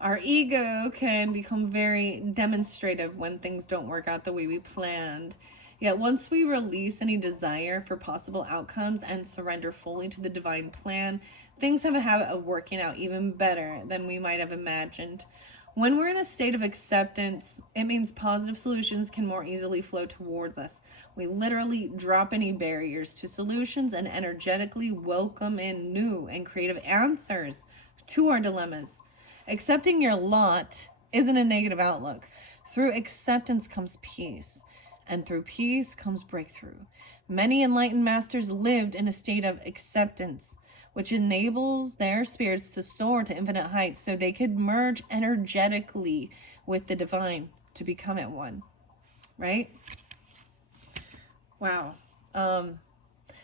Our ego can become very demonstrative when things don't work out the way we planned. Yet once we release any desire for possible outcomes and surrender fully to the divine plan, things have a habit of working out even better than we might have imagined. When we're in a state of acceptance, it means positive solutions can more easily flow towards us. We literally drop any barriers to solutions and energetically welcome in new and creative answers to our dilemmas. Accepting your lot isn't a negative outlook. Through acceptance comes peace, and through peace comes breakthrough. Many enlightened masters lived in a state of acceptance, which enables their spirits to soar to infinite heights so they could merge energetically with the divine to become at one. Right? Wow.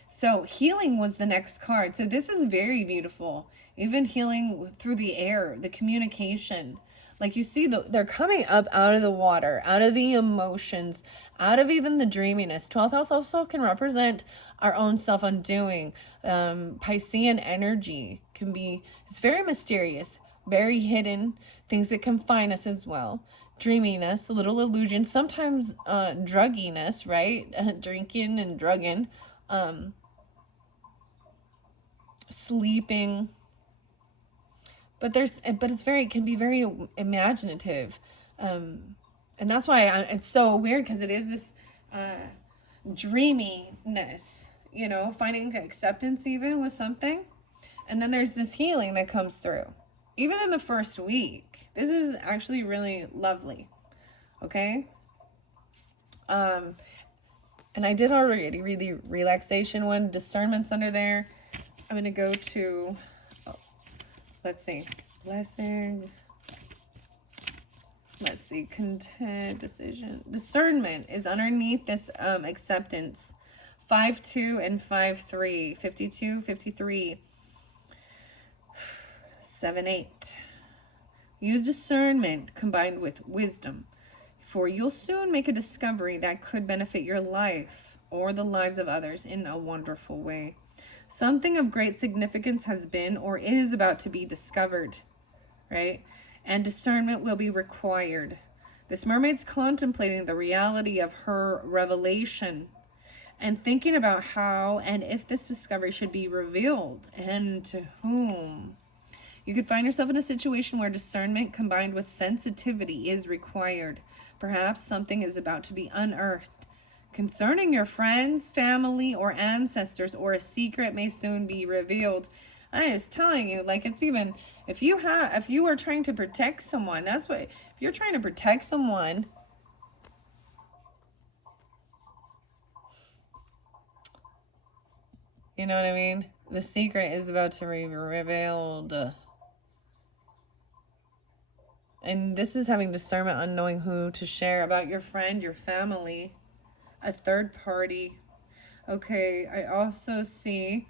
So healing was the next card. So this is very beautiful. Even healing through the air, the communication. Like you see, they're coming up out of the water, out of the emotions, out of even the dreaminess. 12th house also can represent our own self-undoing. Piscean energy can be, it's very mysterious, very hidden, things that confine us as well. Dreaminess, a little illusion, sometimes drugginess, right? Drinking and drugging. Sleeping, but it can be very imaginative, and that's why it's so weird, because it is this dreaminess, finding acceptance even with something, and then there's this healing that comes through even in the first week. This is actually really lovely. Okay. And I did already read the relaxation one. Discernment's under there. I'm going to go to, let's see, blessing. Let's see, content, decision. Discernment is underneath this acceptance. 5-2 and 5-3. 52, 53. 7-8. Use discernment combined with wisdom, for you'll soon make a discovery that could benefit your life or the lives of others in a wonderful way. Something of great significance has been or is about to be discovered, right? And discernment will be required. This mermaid's contemplating the reality of her revelation and thinking about how and if this discovery should be revealed and to whom. You could find yourself in a situation where discernment combined with sensitivity is required. Perhaps something is about to be unearthed concerning your friends, family, or ancestors, or a secret may soon be revealed. I was telling you, like, it's even, if you are trying to protect someone, that's what, if you're trying to protect someone, you know what I mean? The secret is about to be revealed. And this is having discernment on knowing who to share about your friend, your family, a third party. Okay, I also see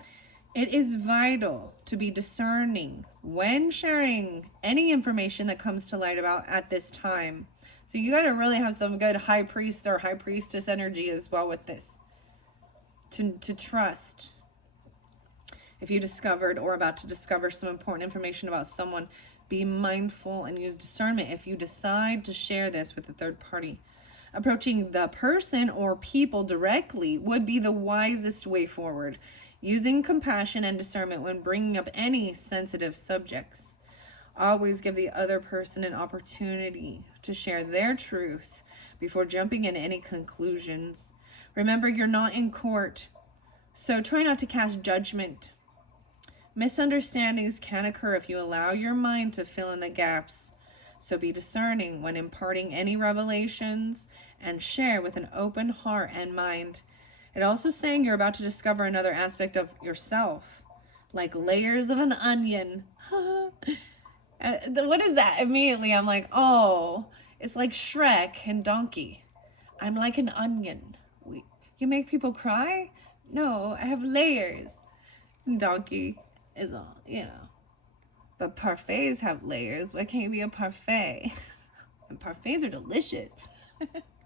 it is vital to be discerning when sharing any information that comes to light about at this time. So you got to really have some good high priest or high priestess energy as well with this. To trust. If you discovered or about to discover some important information about someone, be mindful and use discernment if you decide to share this with a third party. Approaching the person or people directly would be the wisest way forward, using compassion and discernment when bringing up any sensitive subjects. Always give the other person an opportunity to share their truth before jumping in any conclusions. Remember, you're not in court, so try not to cast judgment. Misunderstandings can occur if you allow your mind to fill in the gaps. So be discerning when imparting any revelations and share with an open heart and mind. It also saying you're about to discover another aspect of yourself, like layers of an onion. What is that? Immediately I'm like, oh, it's like Shrek and Donkey. I'm like an onion. You make people cry? No, I have layers. Donkey is all, But parfaits have layers. Why can't you be a parfait? And parfaits are delicious.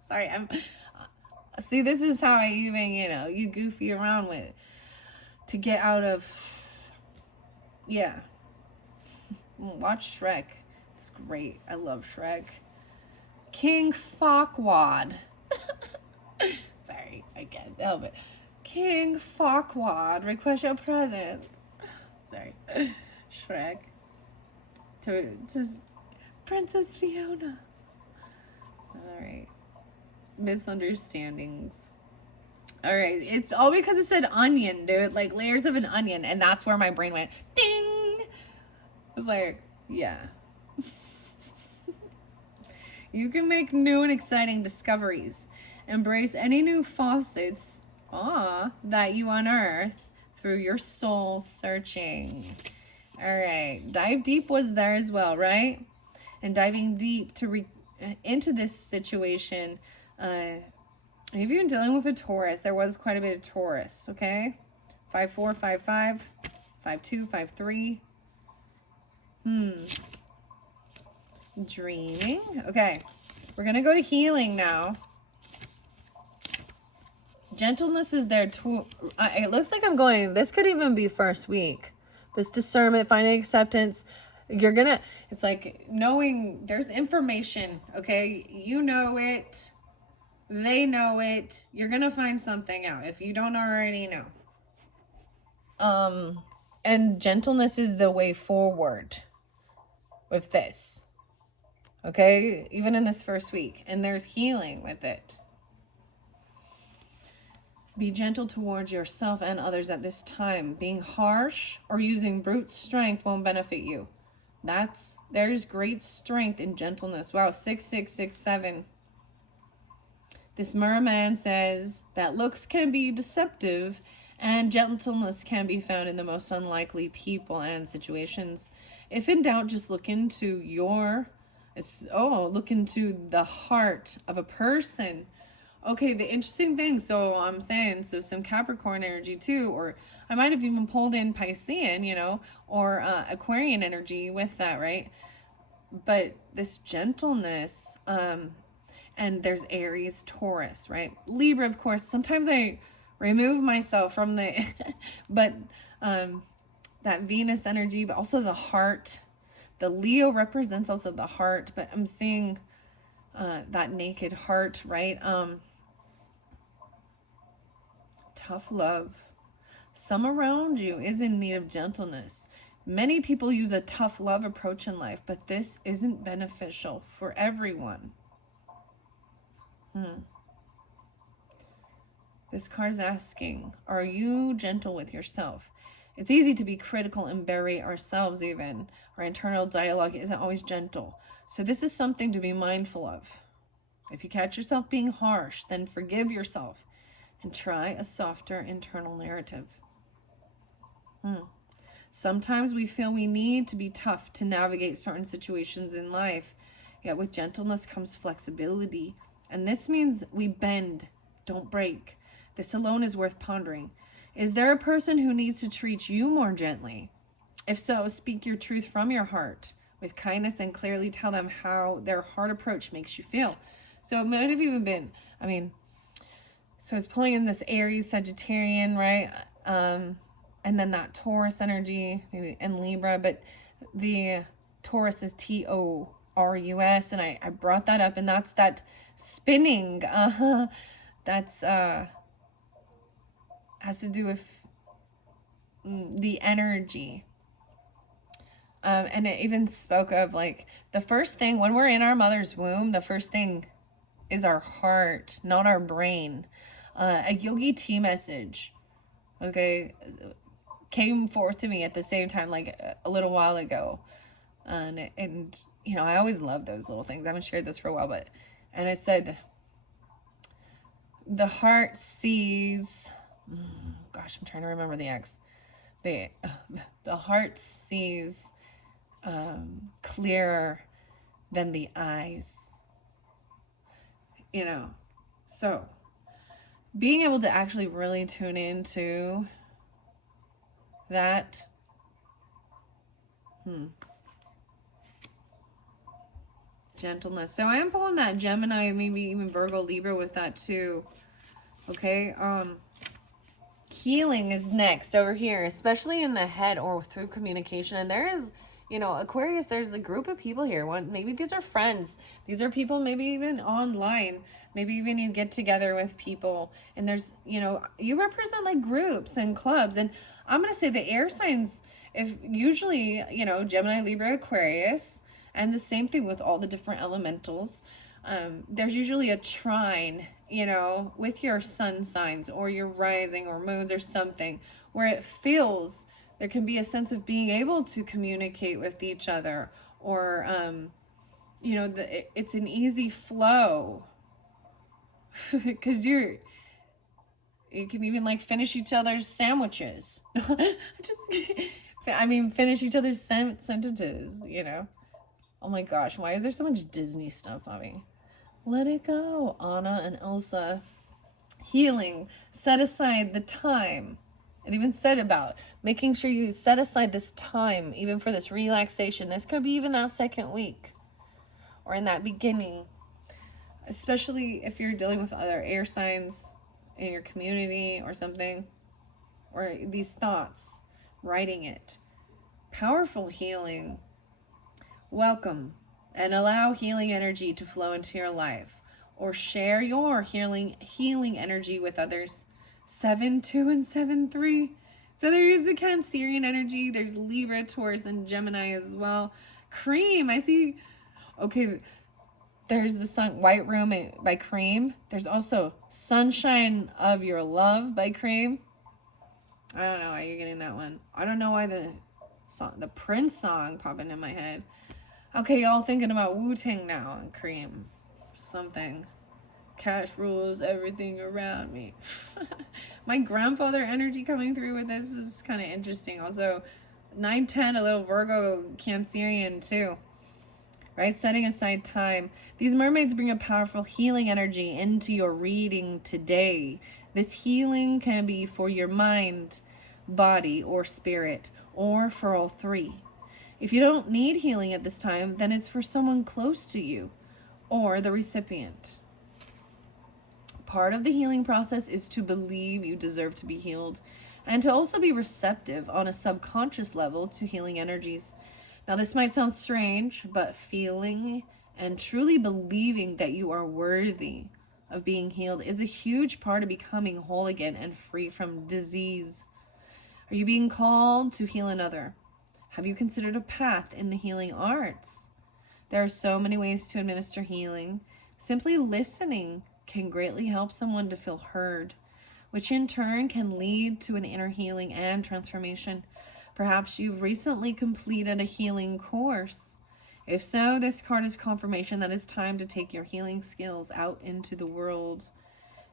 Sorry, see, this is how I even, you goofy around with to get out of, watch Shrek. It's great. I love Shrek. King Farquaad. Sorry, I can't help it. King Farquaad, request your presence. Sorry. Shrek. To Princess Fiona. Alright. Misunderstandings. Alright, it's all because it said onion, dude. Like layers of an onion. And that's where my brain went, ding! I was like, yeah. You can make new and exciting discoveries. Embrace any new facets that you unearth through your soul searching. All right, dive deep was there as well, right? And diving deep into this situation, if you've been dealing with a Taurus, there was quite a bit of Taurus, okay? 5-4, 5-5, 5-2, 5-3. Dreaming. Okay, we're gonna go to healing now. Gentleness is there too. It looks like I'm going, this could even be first week. This discernment, finding acceptance. It's like knowing there's information, okay? You know it. They know it. You're gonna find something out if you don't already know. And gentleness is the way forward with this. Okay? Even in this first week. And there's healing with it. Be gentle towards yourself and others at this time. Being harsh or using brute strength won't benefit you. There's great strength in gentleness. Wow, 6667. This merman says that looks can be deceptive and gentleness can be found in the most unlikely people and situations. If in doubt, just look into the heart of a person. Okay, the interesting thing, so I'm saying, some Capricorn energy too, or I might have even pulled in Piscean, or Aquarian energy with that, right? But this gentleness, and there's Aries, Taurus, right? Libra, of course, sometimes I remove myself from the, but that Venus energy, but also the heart. The Leo represents also the heart, but I'm seeing that naked heart, right? Tough love. Some around you is in need of gentleness. Many people use a tough love approach in life, but this isn't beneficial for everyone. This card's asking, are you gentle with yourself? It's easy to be critical and berate ourselves even. Our internal dialogue isn't always gentle. So this is something to be mindful of. If you catch yourself being harsh, then forgive yourself and try a softer internal narrative. Sometimes we feel we need to be tough to navigate certain situations in life. Yet with gentleness comes flexibility. And this means we bend, don't break. This alone is worth pondering. Is there a person who needs to treat you more gently? If so, speak your truth from your heart with kindness and clearly tell them how their hard approach makes you feel. So it might have even been, I mean, so it's pulling in this Aries, Sagittarian, right? And then that Taurus energy, maybe in Libra, but the Taurus is Taurus, and I brought that up, and that's that spinning. That's has to do with the energy. And it even spoke of like the first thing when we're in our mother's womb, the first thing is our heart, not our brain. A yogi tea message, okay, came forth to me at the same time, like a little while ago. And you know, I always love those little things. I haven't shared this for a while, but, and it said, the heart sees, gosh, I'm trying to remember the X. The heart sees clearer than the eyes, you know. So being able to actually really tune into that, gentleness. So I am pulling that Gemini, maybe even Virgo, Libra with that too. Okay. Healing is next over here, especially in the head or through communication. And there is, you know, Aquarius, there's a group of people here. Maybe these are friends. These are people maybe even online. Maybe even you get together with people and there's, you know, you represent like groups and clubs. And I'm going to say the air signs, if usually, you know, Gemini, Libra, Aquarius, and the same thing with all the different elementals. There's usually a trine, you know, with your sun signs or your rising or moons or something where it feels there can be a sense of being able to communicate with each other, or, you know, it's an easy flow because you can even like finish each other's sandwiches. Finish each other's sentences, you know. Oh my gosh, why is there so much Disney stuff on me? Let it go, Anna and Elsa. Healing, set aside the time. It even said about making sure you set aside this time, even for this relaxation. This could be even that second week or in that beginning, especially if you're dealing with other air signs in your community or something, or these thoughts, writing it. Powerful healing. Welcome and allow healing energy to flow into your life, or share your healing energy with others. 7-2 and 7-3. So there is the Cancerian energy. There's Libra, Taurus, and Gemini as well. Cream, I see. Okay, there's the song White Room by Cream. There's also Sunshine of Your Love by Cream. I don't know why you're getting that one. I don't know why the Prince song popping in my head. Okay, y'all thinking about Wu-Tang now and Cream. Something. Cash rules everything around me. My grandfather energy coming through with this is kind of interesting. Also, 9-10, a little Virgo Cancerian too. Right? Setting aside time. These mermaids bring a powerful healing energy into your reading today. This healing can be for your mind, body, or spirit, or for all three. If you don't need healing at this time, then it's for someone close to you or the recipient. Part of the healing process is to believe you deserve to be healed and to also be receptive on a subconscious level to healing energies. Now, this might sound strange, but feeling and truly believing that you are worthy of being healed is a huge part of becoming whole again and free from disease. Are you being called to heal another? Have you considered a path in the healing arts? There are so many ways to administer healing. Simply listening can greatly help someone to feel heard, which in turn can lead to an inner healing and transformation. Perhaps you've recently completed a healing course. If so, this card is confirmation that it's time to take your healing skills out into the world.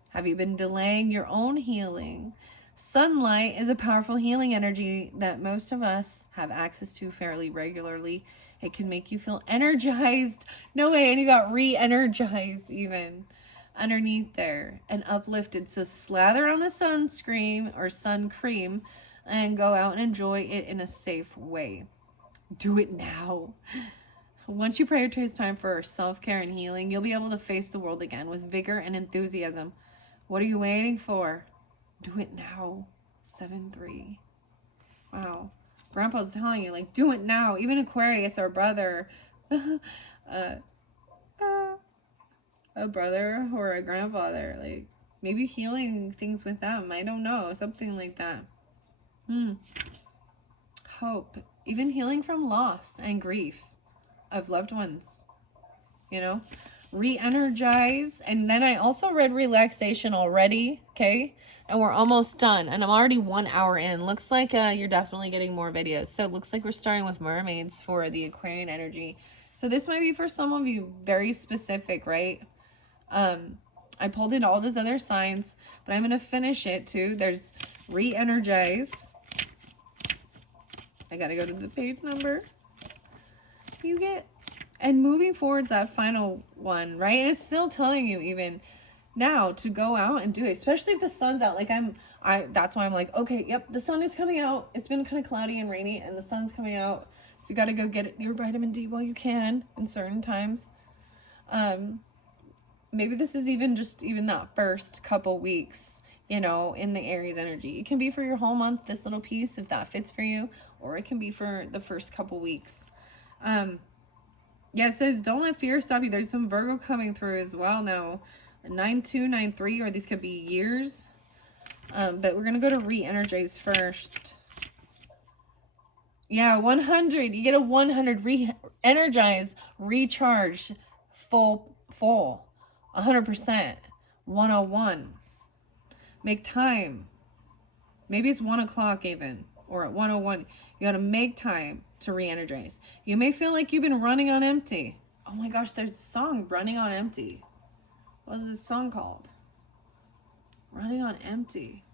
Have you been delaying your own healing? Sunlight is a powerful healing energy that most of us have access to fairly regularly. It can make you feel energized. No way, and you got re-energized even. underneath there and uplifted. So slather on the sunscreen or sun cream and go out and enjoy it in a safe way. Do it now. Once you prioritize time for self-care and healing, you'll be able to face the world again with vigor and enthusiasm. What are you waiting for? Do it now. 7-3. Wow. Grandpa's telling you, like, do it now. Even Aquarius, our brother, a brother or a grandfather, like, maybe healing things with them. I don't know. Something like that. Hope. Even healing from loss and grief of loved ones. You know? Re-energize. And then I also read relaxation already. Okay? And we're almost done. And I'm already 1 hour in. Looks like you're definitely getting more videos. So it looks like we're starting with mermaids for the Aquarian energy. So this might be for some of you very specific, right? I pulled in all those other signs, but I'm going to finish it too. There's re-energize. I got to go to the page number. You get, and moving forward, that final one, right? And it's still telling you even now to go out and do it, especially if the sun's out. Like that's why I'm like, okay, yep, the sun is coming out. It's been kind of cloudy and rainy and the sun's coming out. So you got to go get your vitamin D while you can in certain times. Maybe this is even that first couple weeks, you know, in the Aries energy. It can be for your whole month, this little piece, if that fits for you, or it can be for the first couple weeks. Yeah, it says, don't let fear stop you. There's some Virgo coming through as well now. 9-2, 9-3, or these could be years. But we're going to go to re-energize first. Yeah, 100. You get a 100. Re-energize, recharge, full. 100%. 101. Make time. Maybe it's 1 o'clock even, or at 101. You got to make time to re-energize. You may feel like you've been running on empty. Oh my gosh, there's a song, Running on Empty. What is this song called? Running on Empty.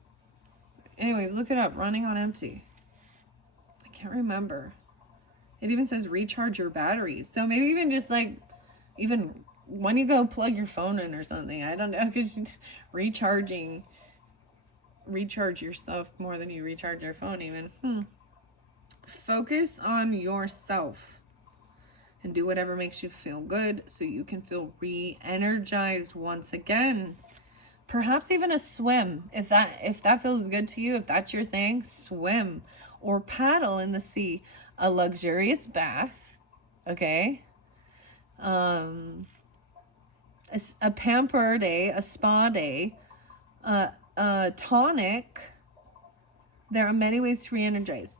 Anyways, look it up, Running on Empty. I can't remember. It even says recharge your batteries. So maybe even just like, even when you go plug your phone in or something, I don't know, because recharge yourself more than you recharge your phone even. Focus on yourself and do whatever makes you feel good so you can feel re-energized once again. Perhaps even a swim. If that feels good to you, if that's your thing, swim or paddle in the sea. A luxurious bath, okay? A pamper day, a spa day, a tonic. There are many ways to re-energize.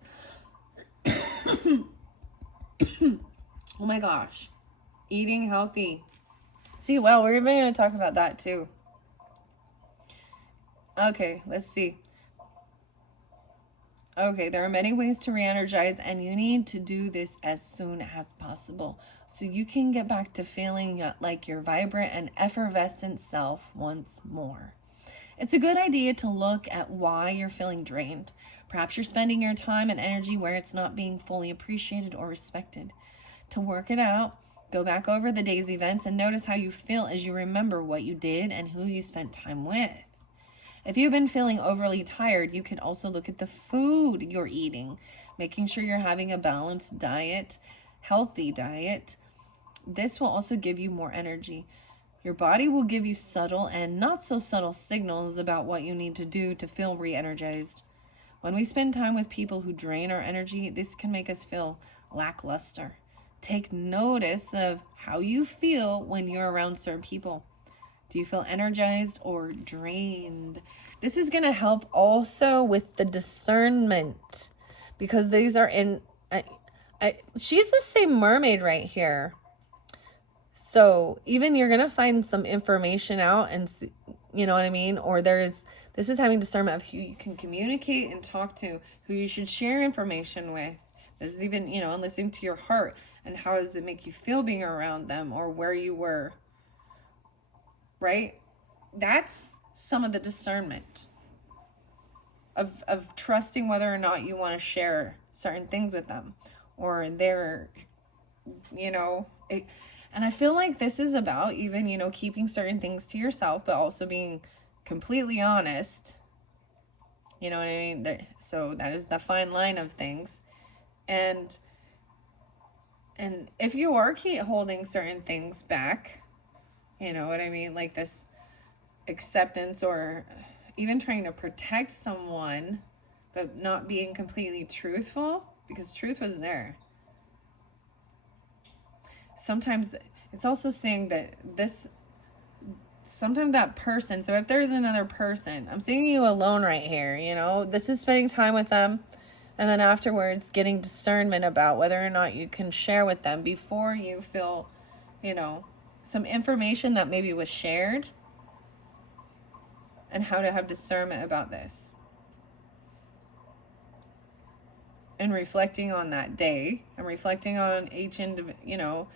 Oh my gosh. Eating healthy. See, well, we're even going to talk about that too. Okay, let's see. Okay, there are many ways to re-energize, and you need to do this as soon as possible so you can get back to feeling like your vibrant and effervescent self once more. It's a good idea to look at why you're feeling drained. Perhaps you're spending your time and energy where it's not being fully appreciated or respected. To work it out, go back over the day's events and notice how you feel as you remember what you did and who you spent time with. If you've been feeling overly tired, you can also look at the food you're eating, making sure you're having a balanced diet, healthy diet. This will also give you more energy. Your body will give you subtle and not so subtle signals about what you need to do to feel re-energized. When we spend time with people who drain our energy, this can make us feel lackluster. Take notice of how you feel when you're around certain people. Do you feel energized or drained? This is going to help also with the discernment, because these are in, she's the same mermaid right here. So even you're going to find some information out and, you know what I mean? Or this is having discernment of who you can communicate and talk to, who you should share information with. This is even, you know, listening to your heart and how does it make you feel being around them or where you were. Right? That's some of the discernment of trusting whether or not you want to share certain things with them, or they're, you know, And I feel like this is about even, you know, keeping certain things to yourself, but also being completely honest. You know what I mean? So that is the fine line of things. And if you are keep holding certain things back, you know what I mean? Like this acceptance, or even trying to protect someone, but not being completely truthful, because truth was there. Sometimes it's also saying that sometimes that person, so if there's another person, I'm seeing you alone right here, you know, this is spending time with them, and then afterwards getting discernment about whether or not you can share with them before you feel, you know, some information that maybe was shared, and how to have discernment about this. And reflecting on that day, and reflecting on each individual, you know,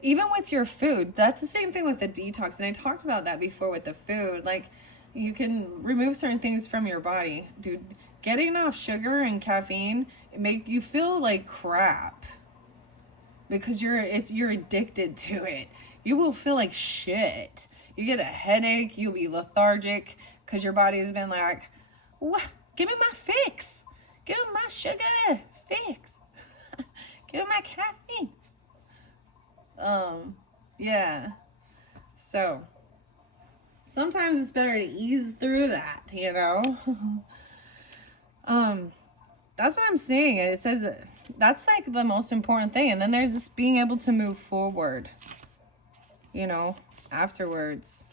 even with your food. That's the same thing with the detox. And I talked about that before with the food. Like, you can remove certain things from your body. Dude, getting off sugar and caffeine, it make you feel like crap. Because you're addicted to it. You will feel like shit. You get a headache, you'll be lethargic, because your body has been like, what? Give me my fix. Give me my sugar fix. Give me my caffeine. Yeah. So sometimes it's better to ease through that, you know. That's what I'm saying. It says that's like the most important thing. And then there's this being able to move forward, you know, afterwards.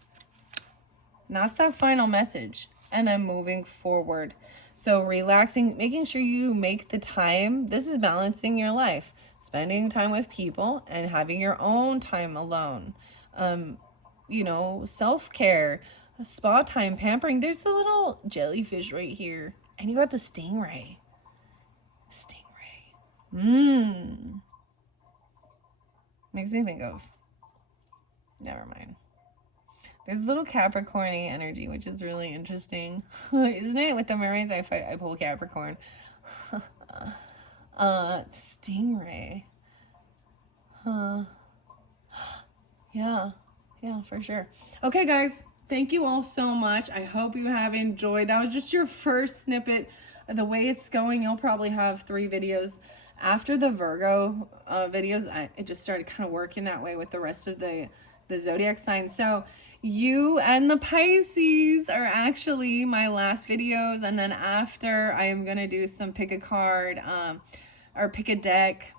And that's that final message. And then moving forward. So relaxing, making sure you make the time. This is balancing your life. Spending time with people and having your own time alone. You know, self-care, spa time, pampering. There's the little jellyfish right here. And you got the stingray. Makes me think of, never mind. There's a little Capricorn-y energy, which is really interesting. Isn't it? With the mermaids, I pull Capricorn. Stingray. Yeah, for sure. Okay, guys, thank you all so much. I hope you have enjoyed. That was just your first snippet. The way it's going, you'll probably have 3 videos. After the Virgo videos, it just started kind of working that way with the rest of the zodiac signs. So you and the Pisces are actually my last videos, and then after I am gonna do some pick a card, or pick a deck,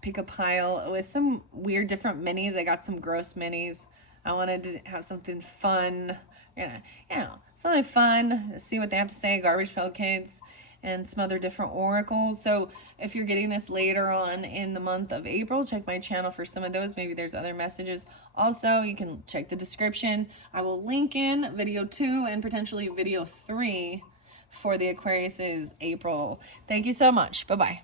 pick a pile with some weird different minis. I got some gross minis. I wanted to have something fun, you know, something fun, see what they have to say, Garbage Pail Kids, and some other different oracles. So if you're getting this later on in the month of April, check my channel for some of those. Maybe there's other messages. Also, you can check the description. I will link in video 2 and potentially video 3 for the Aquarius April. Thank you so much. Bye-bye.